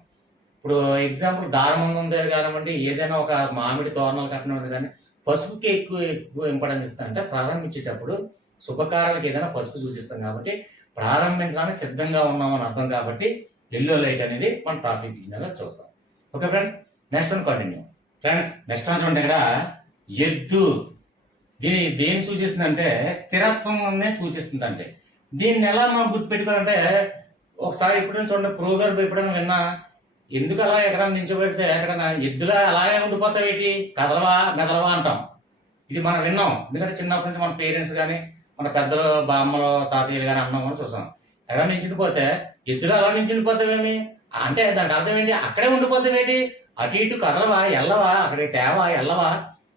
ఇప్పుడు ఎగ్జాంపుల్ దారమందం దగ్గర కానివ్వండి, ఏదైనా ఒక మామిడి తోరణాలు కట్టడం కానీ పసుపుకి ఎక్కువ ఇంపార్టెన్స్ ఇస్తాం. అంటే ప్రారంభించేటప్పుడు శుభకారాలకు ఏదైనా పసుపు సూచిస్తాం కాబట్టి ప్రారంభించడానికి సిద్ధంగా ఉన్నామని అర్థం. కాబట్టి ఎల్లో లైట్ అనేది మన ట్రాఫిక్ సిగ్నల్ చూస్తాం. Okay friends next one continue. Friends next one చూడండి ఇక్కడ ఎద్దు. దేని సూచిస్తుంది అంటే స్థిరత్వం సూచిస్తుంది. అంటే దీన్ని ఎలా మనం గుర్తుపెట్టుకోవాలంటే ఒకసారి ఎప్పుడైనా చూడండి ప్రోవర్బ్ ఎప్పుడైనా విన్నా, ఎందుకు అలా ఎక్కడైనా నించోబెడితే ఎక్కడైనా ఎద్దులా అలాగే ఉండిపోతావేటి కదలవా మెదలవా అంటాం. ఇది మనం విన్నాం, ఎందుకంటే చిన్నప్పటి నుంచి మన పేరెంట్స్ కానీ మన పెద్దలు బామ్మలు తాతయ్యలు కానీ అన్నం కూడా చూసాం. ఎక్కడ నించుండిపోతే ఎద్దులు అలా నించుండిపోతావేమి అంటే దానికి అర్థం ఏంటి, అక్కడే ఉండిపోతావేటి, అటు ఇటు కదలవా ఎల్లవా, అక్కడికి తేవా ఎల్లవా,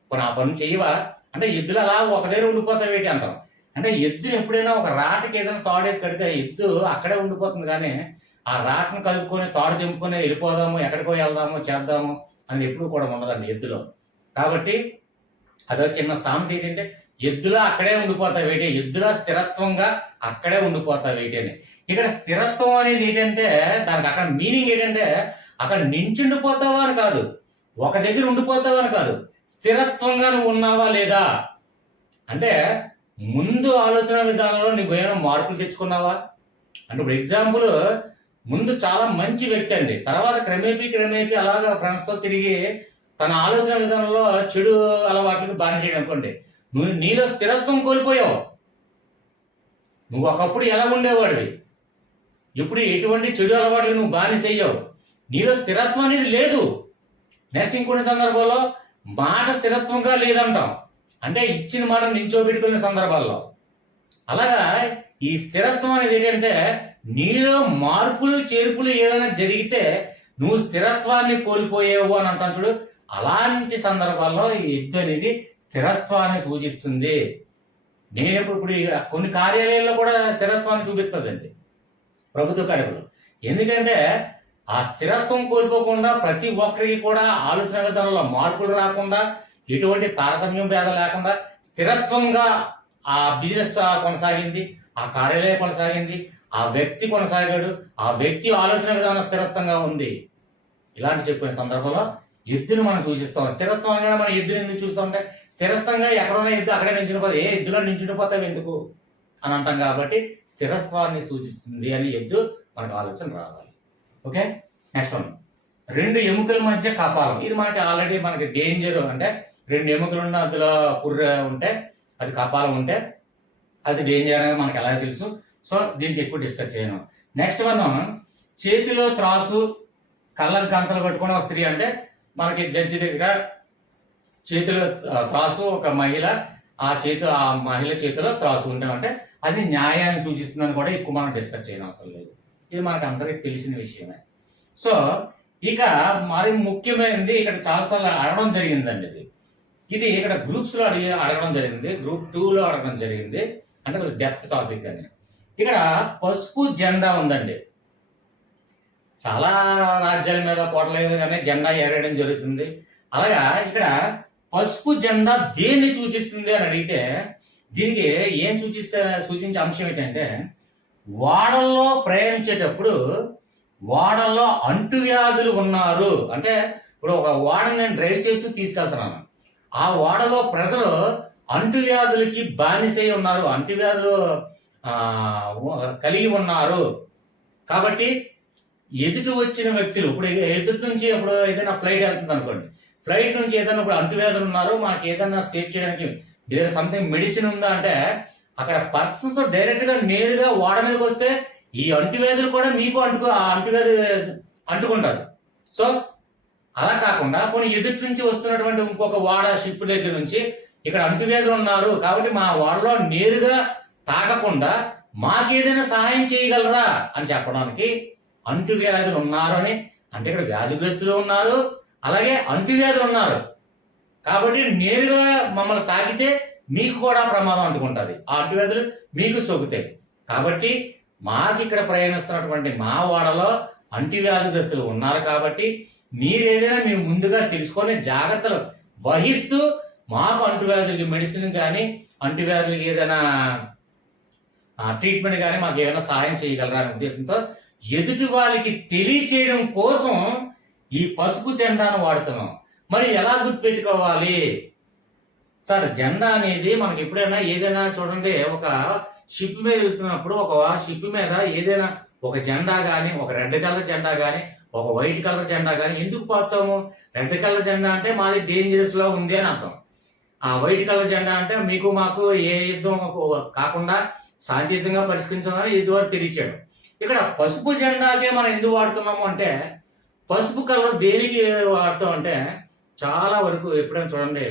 ఇప్పుడు ఆ పని చేయవా అంటే ఎద్దులు అలా ఒక దగ్గర ఉండిపోతావేటి అంటాం. అంటే ఎద్దుని ఎప్పుడైనా ఒక రాటకి ఏదైనా తాడేసి కడితే ఎద్దు అక్కడే ఉండిపోతుంది, కానీ ఆ రాటను కలుపుకొని తాడు దింపుకొని వెళ్ళిపోదాము, ఎక్కడికో వెళ్దాము చేద్దాము అనేది ఎప్పుడు కూడా ఉండదండి ఎద్దులో. కాబట్టి అదో చిన్న సామెత ఏంటంటే ఎద్దులా అక్కడే ఉండిపోతావేటి, ఎద్దులా స్థిరత్వంగా అక్కడే ఉండిపోతావేటి అని. ఇక్కడ స్థిరత్వం అనేది ఏంటంటే దానికి అక్కడ మీనింగ్ ఏంటంటే అక్కడ నించుండిపోతావా అని కాదు, ఒక దగ్గర ఉండిపోతావా అని కాదు, స్థిరత్వంగా నువ్వు ఉన్నావా లేదా అంటే ముందు ఆలోచన విధానంలో నువ్వు ఏమైనా మార్పులు తెచ్చుకున్నావా అంటే. ఇప్పుడు ఎగ్జాంపుల్ ముందు చాలా మంచి వ్యక్తి అండి, తర్వాత క్రమేపీ అలాగా ఫ్రెండ్స్తో తిరిగి తన ఆలోచన విధానంలో చెడు అలవాట్లకు బాని చేయడం అనుకోండి, నీలో స్థిరత్వం కోల్పోయావు. నువ్వు ఒకప్పుడు ఎలా ఉండేవాడివి, ఇప్పుడు ఎటువంటి చెడు అలవాట్లు నువ్వు బానిస అయ్యావు, నీలో స్థిరత్వం అనేది లేదు. నెక్స్ట్ ఇంకొన్ని సందర్భాల్లో మాట స్థిరత్వంగా లేదంటాం, అంటే ఇచ్చిన మాట నించోబెట్టుకునే సందర్భాల్లో. అలాగా ఈ స్థిరత్వం అనేది ఏంటంటే నీలో మార్పులు చేర్పులు ఏదైనా జరిగితే నువ్వు స్థిరత్వాన్ని కోల్పోయావు అని అంటాను చూడు. అలాంటి సందర్భాల్లో ఈ ఎద్దు అనేది స్థిరత్వాన్ని సూచిస్తుంది. నేను ఇప్పుడు కొన్ని కార్యాలయాల్లో కూడా స్థిరత్వాన్ని చూపిస్తుందండి ప్రభుత్వ కార్యాలయంలో. ఎందుకంటే ఆ స్థిరత్వం కోల్పోకుండా ప్రతి ఒక్కరికి కూడా ఆలోచన విధానంలో మార్పులు రాకుండా, ఎటువంటి తారతమ్యం భేదం లేకుండా స్థిరత్వంగా ఆ బిజినెస్ కొనసాగింది, ఆ కార్యాలయం కొనసాగింది, ఆ వ్యక్తి కొనసాగాడు, ఆ వ్యక్తి ఆలోచన విధానం స్థిరత్వంగా ఉంది. ఇలాంటి చెప్పిన సందర్భంలో ఎద్దును మనం సూచిస్తాం. స్థిరత్వం అనగా మనం ఎద్దును ఎందుకు చూస్తూ ఉంటే స్థిరత్వంగా ఎక్కడున్న ఎద్దు అక్కడే నించుండిపోతే ఏ ఎద్దులో నించుండిపోతావు ఎందుకు అని అంటాం. కాబట్టి స్థిరత్వాన్ని సూచిస్తుంది అని ఎద్దు మనకు ఆలోచన రావాలి. ఓకే నెక్స్ట్ వన్ రెండు ఎముకల మధ్య కపాలం. ఇది మనకి ఆల్రెడీ మనకి డేంజర్. అంటే రెండు ఎముకలు ఉన్న అందులో పుర్ర ఉంటే అది కపాలం ఉంటే అది డేంజర్ అనేది మనకి ఎలా తెలుసు. సో దీనికి ఎక్కువ డిస్కస్ చేయను. నెక్స్ట్ వన్, చేతిలో త్రాసు కళ్ళకి గంతలు కట్టుకుని ఒక స్త్రీ. అంటే మనకి జడ్జి దగ్గర చేతిలో త్రాసు, ఒక మహిళ ఆ మహిళ చేతిలో త్రాసు ఉంటామంటే అది న్యాయాన్ని సూచిస్తుందని కూడా ఎక్కువ మనం డిస్కస్ చేయడం అవసరం లేదు. ఇది మనకు అందరికీ తెలిసిన విషయమే. సో ఇక మరి ముఖ్యమైనది ఇక్కడ చాలాసార్లు అడగడం జరిగిందండి. ఇది ఇక్కడ గ్రూప్స్లో అడగడం జరిగింది, గ్రూప్ 2లో అడగడం జరిగింది. అంటే ఒక డెప్త్ టాపిక్ అని. ఇక్కడ పసుపు జెండా ఉందండి. చాలా రాజ్యాల మీద కోటలేదు కానీ జెండా ఎగరేయడం జరుగుతుంది. అలాగా ఇక్కడ పసుపు జెండా దేన్ని సూచిస్తుంది అని అడిగితే దీనికి ఏం సూచించే అంశం ఏంటంటే, వాడల్లో ప్రయాణించేటప్పుడు వాడల్లో అంటువ్యాధులు ఉన్నారు. అంటే ఇప్పుడు ఒక వాడని నేను డ్రైవ్ చేస్తూ తీసుకెళ్తున్నాను. ఆ వాడలో ప్రజలు అంటువ్యాధులకి బానిసై ఉన్నారు, అంటువ్యాధులు కలిగి ఉన్నారు. కాబట్టి ఎదుటి వచ్చిన వ్యక్తులు, ఇప్పుడు ఎదుటి నుంచి ఇప్పుడు ఏదైనా ఫ్లైట్ వెళ్తుంది అనుకోండి, ఫ్లైట్ నుంచి ఏదైనా ఇప్పుడు అంటువ్యాధులు ఉన్నారు, మాకు ఏదైనా సేవ్ చేయడానికి ఏదైనా సంథింగ్ మెడిసిన్ ఉందా అంటే అక్కడ పర్సన్స్ డైరెక్ట్గా నేరుగా వాడ మీదకి వస్తే ఈ అంటువ్యాధులు కూడా మీకు ఆ అంటువ్యాధి అంటుకుంటారు. సో అలా కాకుండా కొన్ని ఎదుటి నుంచి వస్తున్నటువంటి ఇంకొక వాడ షిప్ దగ్గర నుంచి ఇక్కడ అంటువ్యాధులు ఉన్నారు కాబట్టి మా వాడలో నేరుగా తాకకుండా మాకేదైనా సహాయం చేయగలరా అని చెప్పడానికి అంటువ్యాధులు ఉన్నారు అని. అంటే ఇక్కడ వ్యాధిగ్రస్తులు ఉన్నారు, అలాగే అంటువ్యాధులు ఉన్నారు కాబట్టి నేరుగా మమ్మల్ని తాకితే మీకు కూడా ప్రమాదం అంటుకుంటుంది, ఆ అంటువ్యాధులు మీకు సోకుతాయి. కాబట్టి మాకు ఇక్కడ ప్రయాణిస్తున్నటువంటి మా వాడలో అంటువ్యాధిగ్రస్తులు ఉన్నారు కాబట్టి మీరేదైనా మీరు ముందుగా తెలుసుకొని జాగ్రత్తలు వహిస్తూ మాకు అంటువ్యాధులకి మెడిసిన్ కానీ అంటువ్యాధులకి ఏదైనా ట్రీట్మెంట్ కానీ మాకు ఏమైనా సహాయం చేయగలరా అనే ఉద్దేశంతో ఎదుటి వాళ్ళకి తెలియచేయడం కోసం ఈ పసుపు జెండాను వాడుతున్నాం. మరి ఎలా గుర్తుపెట్టుకోవాలి సార్? జెండా అనేది మనకి ఎప్పుడైనా ఏదైనా చూడండి, ఒక షిప్ మీద వెళ్తున్నప్పుడు ఒక షిప్ మీద ఏదైనా ఒక జెండా కానీ, ఒక రెడ్ కలర్ జెండా కానీ, ఒక వైట్ కలర్ జెండా కానీ ఎందుకు పాతాము? రెడ్ కలర్ జెండా అంటే మాది డేంజరస్ లో ఉంది అని అర్థం. ఆ వైట్ కలర్ జెండా అంటే మీకు మాకు ఏ యుద్ధం కాకుండా శాంతియుతంగా పరిష్కరించాలని ఇదివరకు తెలియచాడు. ఇక్కడ పసుపు జెండాకే మనం ఎందుకు వాడుతున్నాము అంటే, పసుపు కలర్ దేనికి వాడతాం అంటే చాలా వరకు ఎప్పుడైనా చూడండి,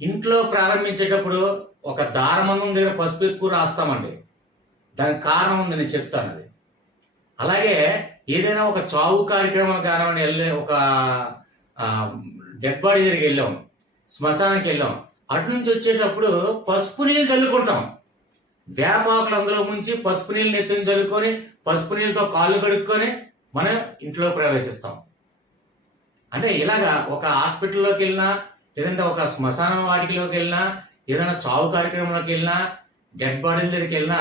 ఇంట్లో ప్రారంభించేటప్పుడు ఒక దారమందం దగ్గర పసుపు ఎక్కువ రాస్తామండి. దానికి కారణం ఉంది, నేను చెప్తాను అది. అలాగే ఏదైనా ఒక చావు కార్యక్రమం కానివ్వండి, వెళ్ళి ఒక డెడ్ బాడీ దగ్గరికి వెళ్ళాం, శ్మశానానికి వెళ్ళాం, అటు నుంచి వచ్చేటప్పుడు పసుపు నీళ్ళు చల్లుకుంటాం. వేపాకులు అందులో ముంచి పసుపు నీళ్ళు నెత్తిని చల్లుకొని పసుపు నీళ్ళతో కాళ్ళు కడుక్కొని మనం ఇంట్లో ప్రవేశిస్తాం. అంటే ఇలాగా ఒక హాస్పిటల్లోకి వెళ్ళినా, లేదంటే ఒక శ్మశానం వాటిలోకి వెళ్ళినా, ఏదైనా చావు కార్యక్రమంలోకి వెళ్ళినా, డెడ్ బాడీల దగ్గరికి వెళ్ళినా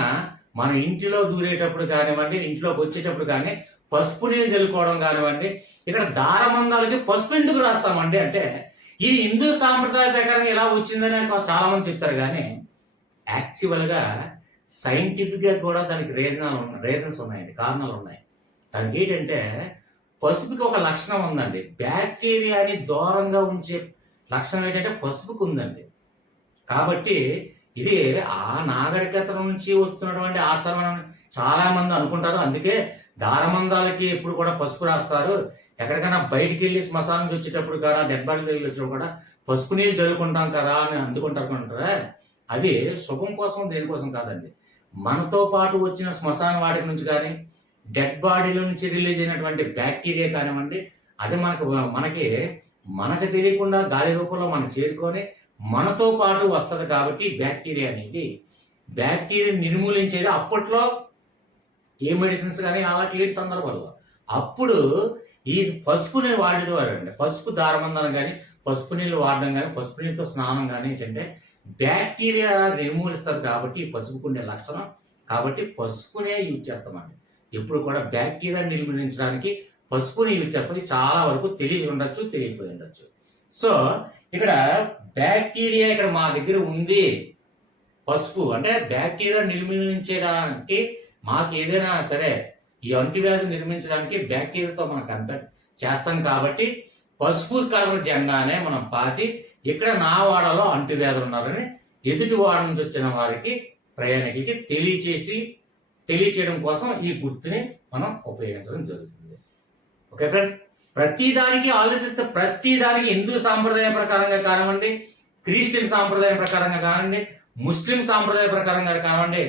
మనం ఇంటిలో దూరేటప్పుడు కానివ్వండి, ఇంట్లోకి వచ్చేటప్పుడు కానీ పసుపు నీళ్ళు చల్లుకోవడం కానివ్వండి. ఇక్కడ దారమందాలకి పసుపు ఎందుకు రాస్తామండి అంటే ఈ హిందూ సాంప్రదాయ ప్రకారం ఎలా వచ్చిందని చాలా మంది చెప్తారు. కానీ యాక్చువల్గా సైంటిఫిక్గా కూడా దానికి రీజన్స్ ఉన్నాయండి, కారణాలు ఉన్నాయి. దానికి ఏంటంటే పసుపుకి ఒక లక్షణం ఉందండి, బ్యాక్టీరియాని దూరంగా ఉంచే లక్షణం ఏంటంటే పసుపుకు ఉందండి. కాబట్టి ఇది ఆ నాగరికత నుంచి వస్తున్నటువంటి ఆచరణ చాలా మంది అనుకుంటారు. అందుకే దారమందాలకి ఎప్పుడు కూడా పసుపు రాస్తారు. ఎక్కడికైనా బయటికి వెళ్ళి శ్మశానం నుంచి వచ్చేటప్పుడు కూడా, డెడ్ బాడీ దగ్గర వచ్చినప్పుడు కూడా పసుపు నీళ్ళు జరుపుకుంటాం కదా అని అందుకుంటారా. అది శుభం కోసం, దేనికోసం కాదండి. మనతో పాటు వచ్చిన శ్మశాన వాటికి నుంచి కానీ, డెడ్ బాడీల నుంచి రిలీజ్ అయినటువంటి బ్యాక్టీరియా కానివ్వండి, అది మనకి తెలియకుండా గాలి రూపంలో మనం చేరుకొని మనతో పాటు వస్తుంది. కాబట్టి బ్యాక్టీరియా అనేది, బ్యాక్టీరియా నిర్మూలించేది అప్పట్లో ఏ మెడిసిన్స్ కానీ అలాంటి లేని సందర్భాల్లో అప్పుడు ఈ పసుపుని వాడేవారండి. పసుపు దారమందనం కానీ, పసుపు నీళ్ళు వాడడం కానీ, పసుపు నీళ్ళతో స్నానం కానీ ఏంటంటే బ్యాక్టీరియా నిర్మూలిస్తుంది. కాబట్టి పసుపుకు ఉండే లక్షణం, కాబట్టి పసుపునే యూజ్ చేస్తామండి. ఎప్పుడు కూడా బ్యాక్టీరియా నిర్మూలించడానికి పసుపుని యూజ్ చేస్తుంది. చాలా వరకు తెలిసి ఉండొచ్చు, తెలియకపోయి ఉండొచ్చు. సో ఇక్కడ బ్యాక్టీరియా ఇక్కడ మా దగ్గర ఉంది. పసుపు అంటే బ్యాక్టీరియా నిర్మూలించడానికి మాకు ఏదైనా సరే ఈ అంటువ్యాధి నిర్మించడానికి బ్యాక్టీరియాతో మనం కంపేర్ చేస్తాం కాబట్టి పసుపు కలర్ జెండానే మనం పాతి ఇక్కడ నా వాడలో అంటువ్యాధులు ఉన్నారని ఎదుటి వాడ నుంచి వచ్చిన వారికి ప్రయాణికులకి తెలియచేయడం కోసం ఈ గుర్తుని మనం ఉపయోగించడం జరుగుతుంది. ఓకే ఫ్రెండ్స్, ప్రతిదానికి ఆలోచిస్తే ప్రతిదానికి హిందూ సాంప్రదాయం ప్రకారంగా కానివ్వండి, క్రిస్టియన్ సాంప్రదాయం ప్రకారంగా కానివ్వండి, ముస్లిం సాంప్రదాయ ప్రకారంగా కానివ్వండి,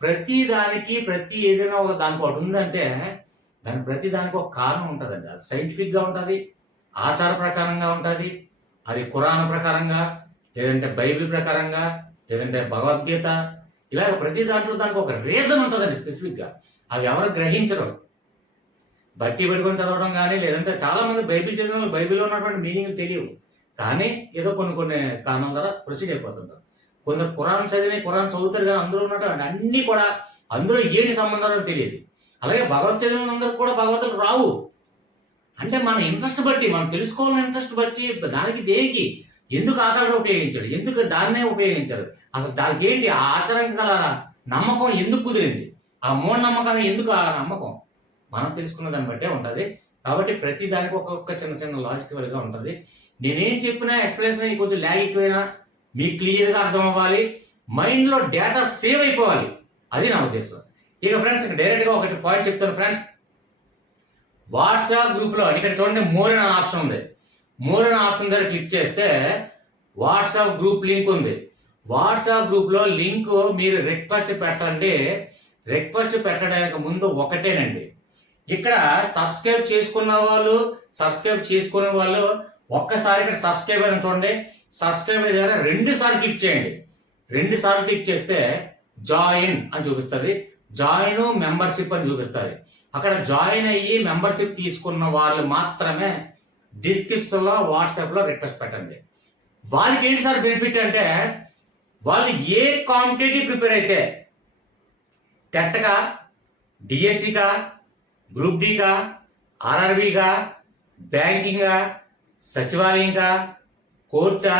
ప్రతి ఏదైనా ఒక దానికి ఒకటి ఉందంటే ప్రతి దానికి ఒక కారణం ఉంటుందండి. అది సైంటిఫిక్గా ఉంటుంది, ఆచార ప్రకారంగా ఉంటుంది, అది ఖురాన్ ప్రకారంగా, లేదంటే బైబిల్ ప్రకారంగా, లేదంటే భగవద్గీత, ఇలాగ ప్రతి దాంట్లో దానికి ఒక రీజన్ ఉంటుందండి స్పెసిఫిక్గా. అవి ఎవరు గ్రహించరు. బట్టి పెట్టుకొని చదవడం కానీ, లేదంటే చాలా మంది బైబిల్ చదివిన బైబిల్లో ఉన్నటువంటి మీనింగ్లు తెలియవు, కానీ ఏదో కొన్ని కారణాల ద్వారా ప్రొసీడ్ అయిపోతుంటారు. కొందరు ఖురాన్ చదువుతారు కానీ అందులో ఉన్నటువంటి అన్నీ కూడా అందులో ఏంటి సంబంధాలు తెలియదు. అలాగే భగవత్ చదివిన అందరికి కూడా భగవతులు రావు. అంటే మన ఇంట్రెస్ట్ బట్టి, మనం తెలుసుకోవాలని ఇంట్రెస్ట్ బట్టి దానికి దేనికి ఎందుకు ఆధారంగా ఉపయోగించాడు, ఎందుకు దాన్నే ఉపయోగించారు, అసలు దానికి ఏంటి ఆ ఆచరణకి గల నమ్మకం ఎందుకు కుదిరింది, ఆ మూఢనమ్మకం ఎందుకు ఆ నమ్మకం మనం తెలుసుకున్న దాన్ని బట్టే ఉంటుంది. కాబట్టి ప్రతి దానికి ఒక్కొక్క చిన్న లాజికల్గా ఉంటుంది. నేనేం చెప్పినా ఎక్స్ప్లెనేషన్ కొంచెం ల్యాగ్ ఎక్కువైనా మీకు క్లియర్గా అర్థం అవ్వాలి, మైండ్లో డేటా సేవ్ అయిపోవాలి, అది నా ఉద్దేశం. ఇక ఫ్రెండ్స్ డైరెక్ట్గా ఒకటి పాయింట్ చెప్తాను ఫ్రెండ్స్. వాట్సాప్ గ్రూప్లో ఇక్కడ చూడండి మోర్ అనే ఆప్షన్ ఉంది. మోర్ అనే ఆప్షన్ దగ్గర క్లిక్ చేస్తే వాట్సాప్ గ్రూప్ లింక్ ఉంది. వాట్సాప్ గ్రూప్లో లింక్ మీరు రిక్వెస్ట్ పెట్టండి. రిక్వెస్ట్ పెట్టడానికి ముందు ఒకటేనండి, ఇక్కడ సబ్స్క్రైబ్ చేసుకున్న వాళ్ళు, సబ్స్క్రైబ్ చేసుకునే వాళ్ళు ఒక్కసారి ఇక్కడ సబ్స్క్రైబ్ అని చూడండి. సబ్స్క్రైబ్ దగ్గర 2 సార్లు క్లిక్ చేయండి. 2 సార్లు క్లిక్ చేస్తే జాయిన్ అని చూపిస్తుంది, జాయిన్ మెంబర్షిప్ అని చూపిస్తుంది. అక్కడ జాయిన్ అయ్యి మెంబర్షిప్ తీసుకున్న వాళ్ళు మాత్రమే డిస్క్రిప్షన్లో వాట్సాప్లో రిక్వెస్ట్ పెట్టండి. వాళ్ళకి ఏంటి సార్ బెనిఫిట్ అంటే, వాళ్ళు ఏ కాంపిటేటివ్ ప్రిపేర్ అయితే టెట్గా, డిఎస్సిగా, గ్రూప్ డిగా, ఆర్ఆర్బిగా, బ్యాంకింగ్గా, సచివాలయంగా, కోర్టా,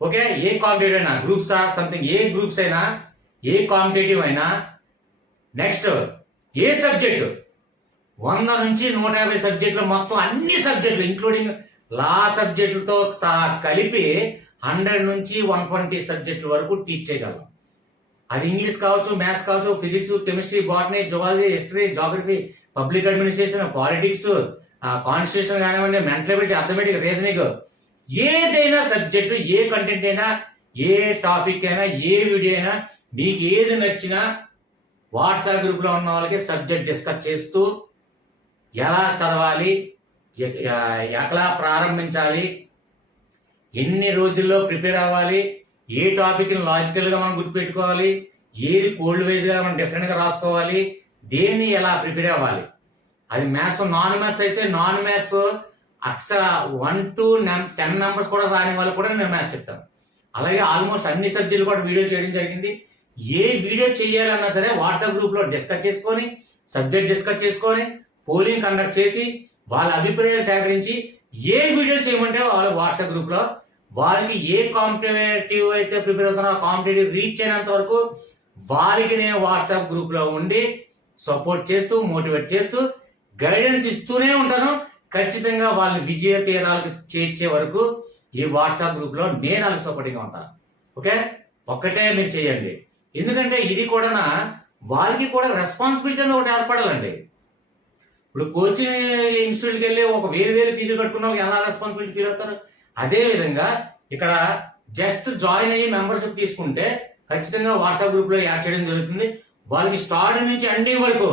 ఓకే, ఏ కాంపిటేటివ్ అయినా, గ్రూప్సా సంథింగ్, ఏ గ్రూప్స్ అయినా, ఏ కాంపిటేటివ్ అయినా, నెక్స్ట్ ఏ సబ్జెక్టు 100 నుంచి 150 సబ్జెక్టులు మొత్తం అన్ని సబ్జెక్టులు ఇంక్లూడింగ్ లా సబ్జెక్టులతో సహా కలిపి 100 నుంచి 120 సబ్జెక్టుల వరకు టీచ్ చేయగలం. అది ఇంగ్లీష్ కావచ్చు, మ్యాథ్స్ కావచ్చు, physics, chemistry, botany, zoology, history, geography, public administration, politics, constitution కానివ్వండి, మెంటల్ ఎబిలిటీ, అథమెటిక్, రీజనింగ్, ఏదైనా సబ్జెక్టు, ఏ కంటెంట్ అయినా, ఏ టాపిక్ అయినా, ఏ వీడియో అయినా, మీకు ఏది నచ్చినా వాట్సాప్ గ్రూప్లో ఉన్న వాళ్ళకి సబ్జెక్ట్ డిస్కస్ చేస్తూ ఎలా చదవాలి, ఎలా ప్రారంభించాలి, ఎన్ని రోజుల్లో ప్రిపేర్ అవ్వాలి, ఏ టాపిక్ని లాజికల్గా మనం గుర్తుపెట్టుకోవాలి, ఏది కోల్డ్ వైజ్గా మనం డిఫరెంట్గా రాసుకోవాలి, దేన్ని ఎలా ప్రిపేర్ అవ్వాలి. అది మ్యాథ్స్, నాన్ మ్యాథ్స్ అయితే non maths Akshara 1 to 10 numbers కూడా రాని వాళ్ళు కూడా నేను మ్యాథ్స్ చెప్తాను. అలాగే ఆల్మోస్ట్ అన్ని సబ్జెక్టులు కూడా వీడియో చేయడం జరిగింది. ఏ వీడియో చేయాలన్నా సరే వాట్సాప్ గ్రూప్లో డిస్కస్ చేసుకొని, సబ్జెక్ట్ డిస్కస్ చేసుకొని, పోలింగ్ కండక్ట్ చేసి, వాళ్ళ అభిప్రాయాలు సేకరించి ఏ వీడియో చేయమంటే వాళ్ళు వాట్సాప్ గ్రూప్లో వాళ్ళకి ఏ కాంపిటేటివ్ అయితే ప్రిపేర్ అవుతున్నారో కాంపిటేటివ్ రీచ్ అయినంత వరకు వాళ్ళకి నేను వాట్సాప్ గ్రూప్లో ఉండి సపోర్ట్ చేస్తూ, మోటివేట్ చేస్తూ, గైడెన్స్ ఇస్తూనే ఉంటాను. ఖచ్చితంగా వాళ్ళని విజయ తీరాలకు చేర్చే వరకు ఈ వాట్సాప్ గ్రూప్లో నేను వాళ్ళకి సపోర్టింగ్గా ఉంటాను. ఓకే, ఒక్కటే మీరు చేయండి. ఎందుకంటే ఇది కూడా వాళ్ళకి కూడా రెస్పాన్సిబిలిటీ అనేది ఒకటి ఏర్పడాలండి. ఇప్పుడు కోచింగ్ ఇన్స్టిట్యూట్కి వెళ్ళి ఒక వేరు ఫీజులు కట్టుకున్న వాళ్ళకి ఎలా రెస్పాన్సిబిలిటీ ఫీల్ అవుతారు, అదేవిధంగా ఇక్కడ జస్ట్ జాయిన్ అయ్యి మెంబర్షిప్ తీసుకుంటే ఖచ్చితంగా వాట్సాప్ గ్రూప్లో యాడ్ చేయడం జరుగుతుంది. వాళ్ళకి స్టార్టింగ్ నుంచి ఎండింగ్ వరకు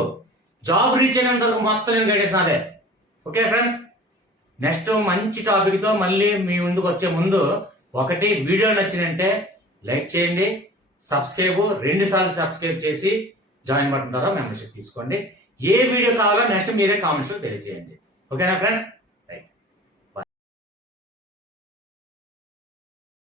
జాబ్ రీచ్ అయినంత వరకు మొత్తం నేను గైడెన్స్ నాదే. ఓకే ఫ్రెండ్స్, నెక్స్ట్ మంచి టాపిక్తో మళ్ళీ మీ ముందుకు వచ్చే ముందు ఒకటి, వీడియో నచ్చినంటే లైక్ చేయండి, సబ్స్క్రైబ్ 2 సార్లు సబ్స్క్రైబ్ చేసి జాయిన్ బటన్ ద్వారా మెంబర్షిప్ తీసుకోండి. ఏ వీడియో కావాలో నెక్స్ట్ మీరే కామెంట్స్లో తెలియజేయండి. ఓకేనా ఫ్రెండ్స్.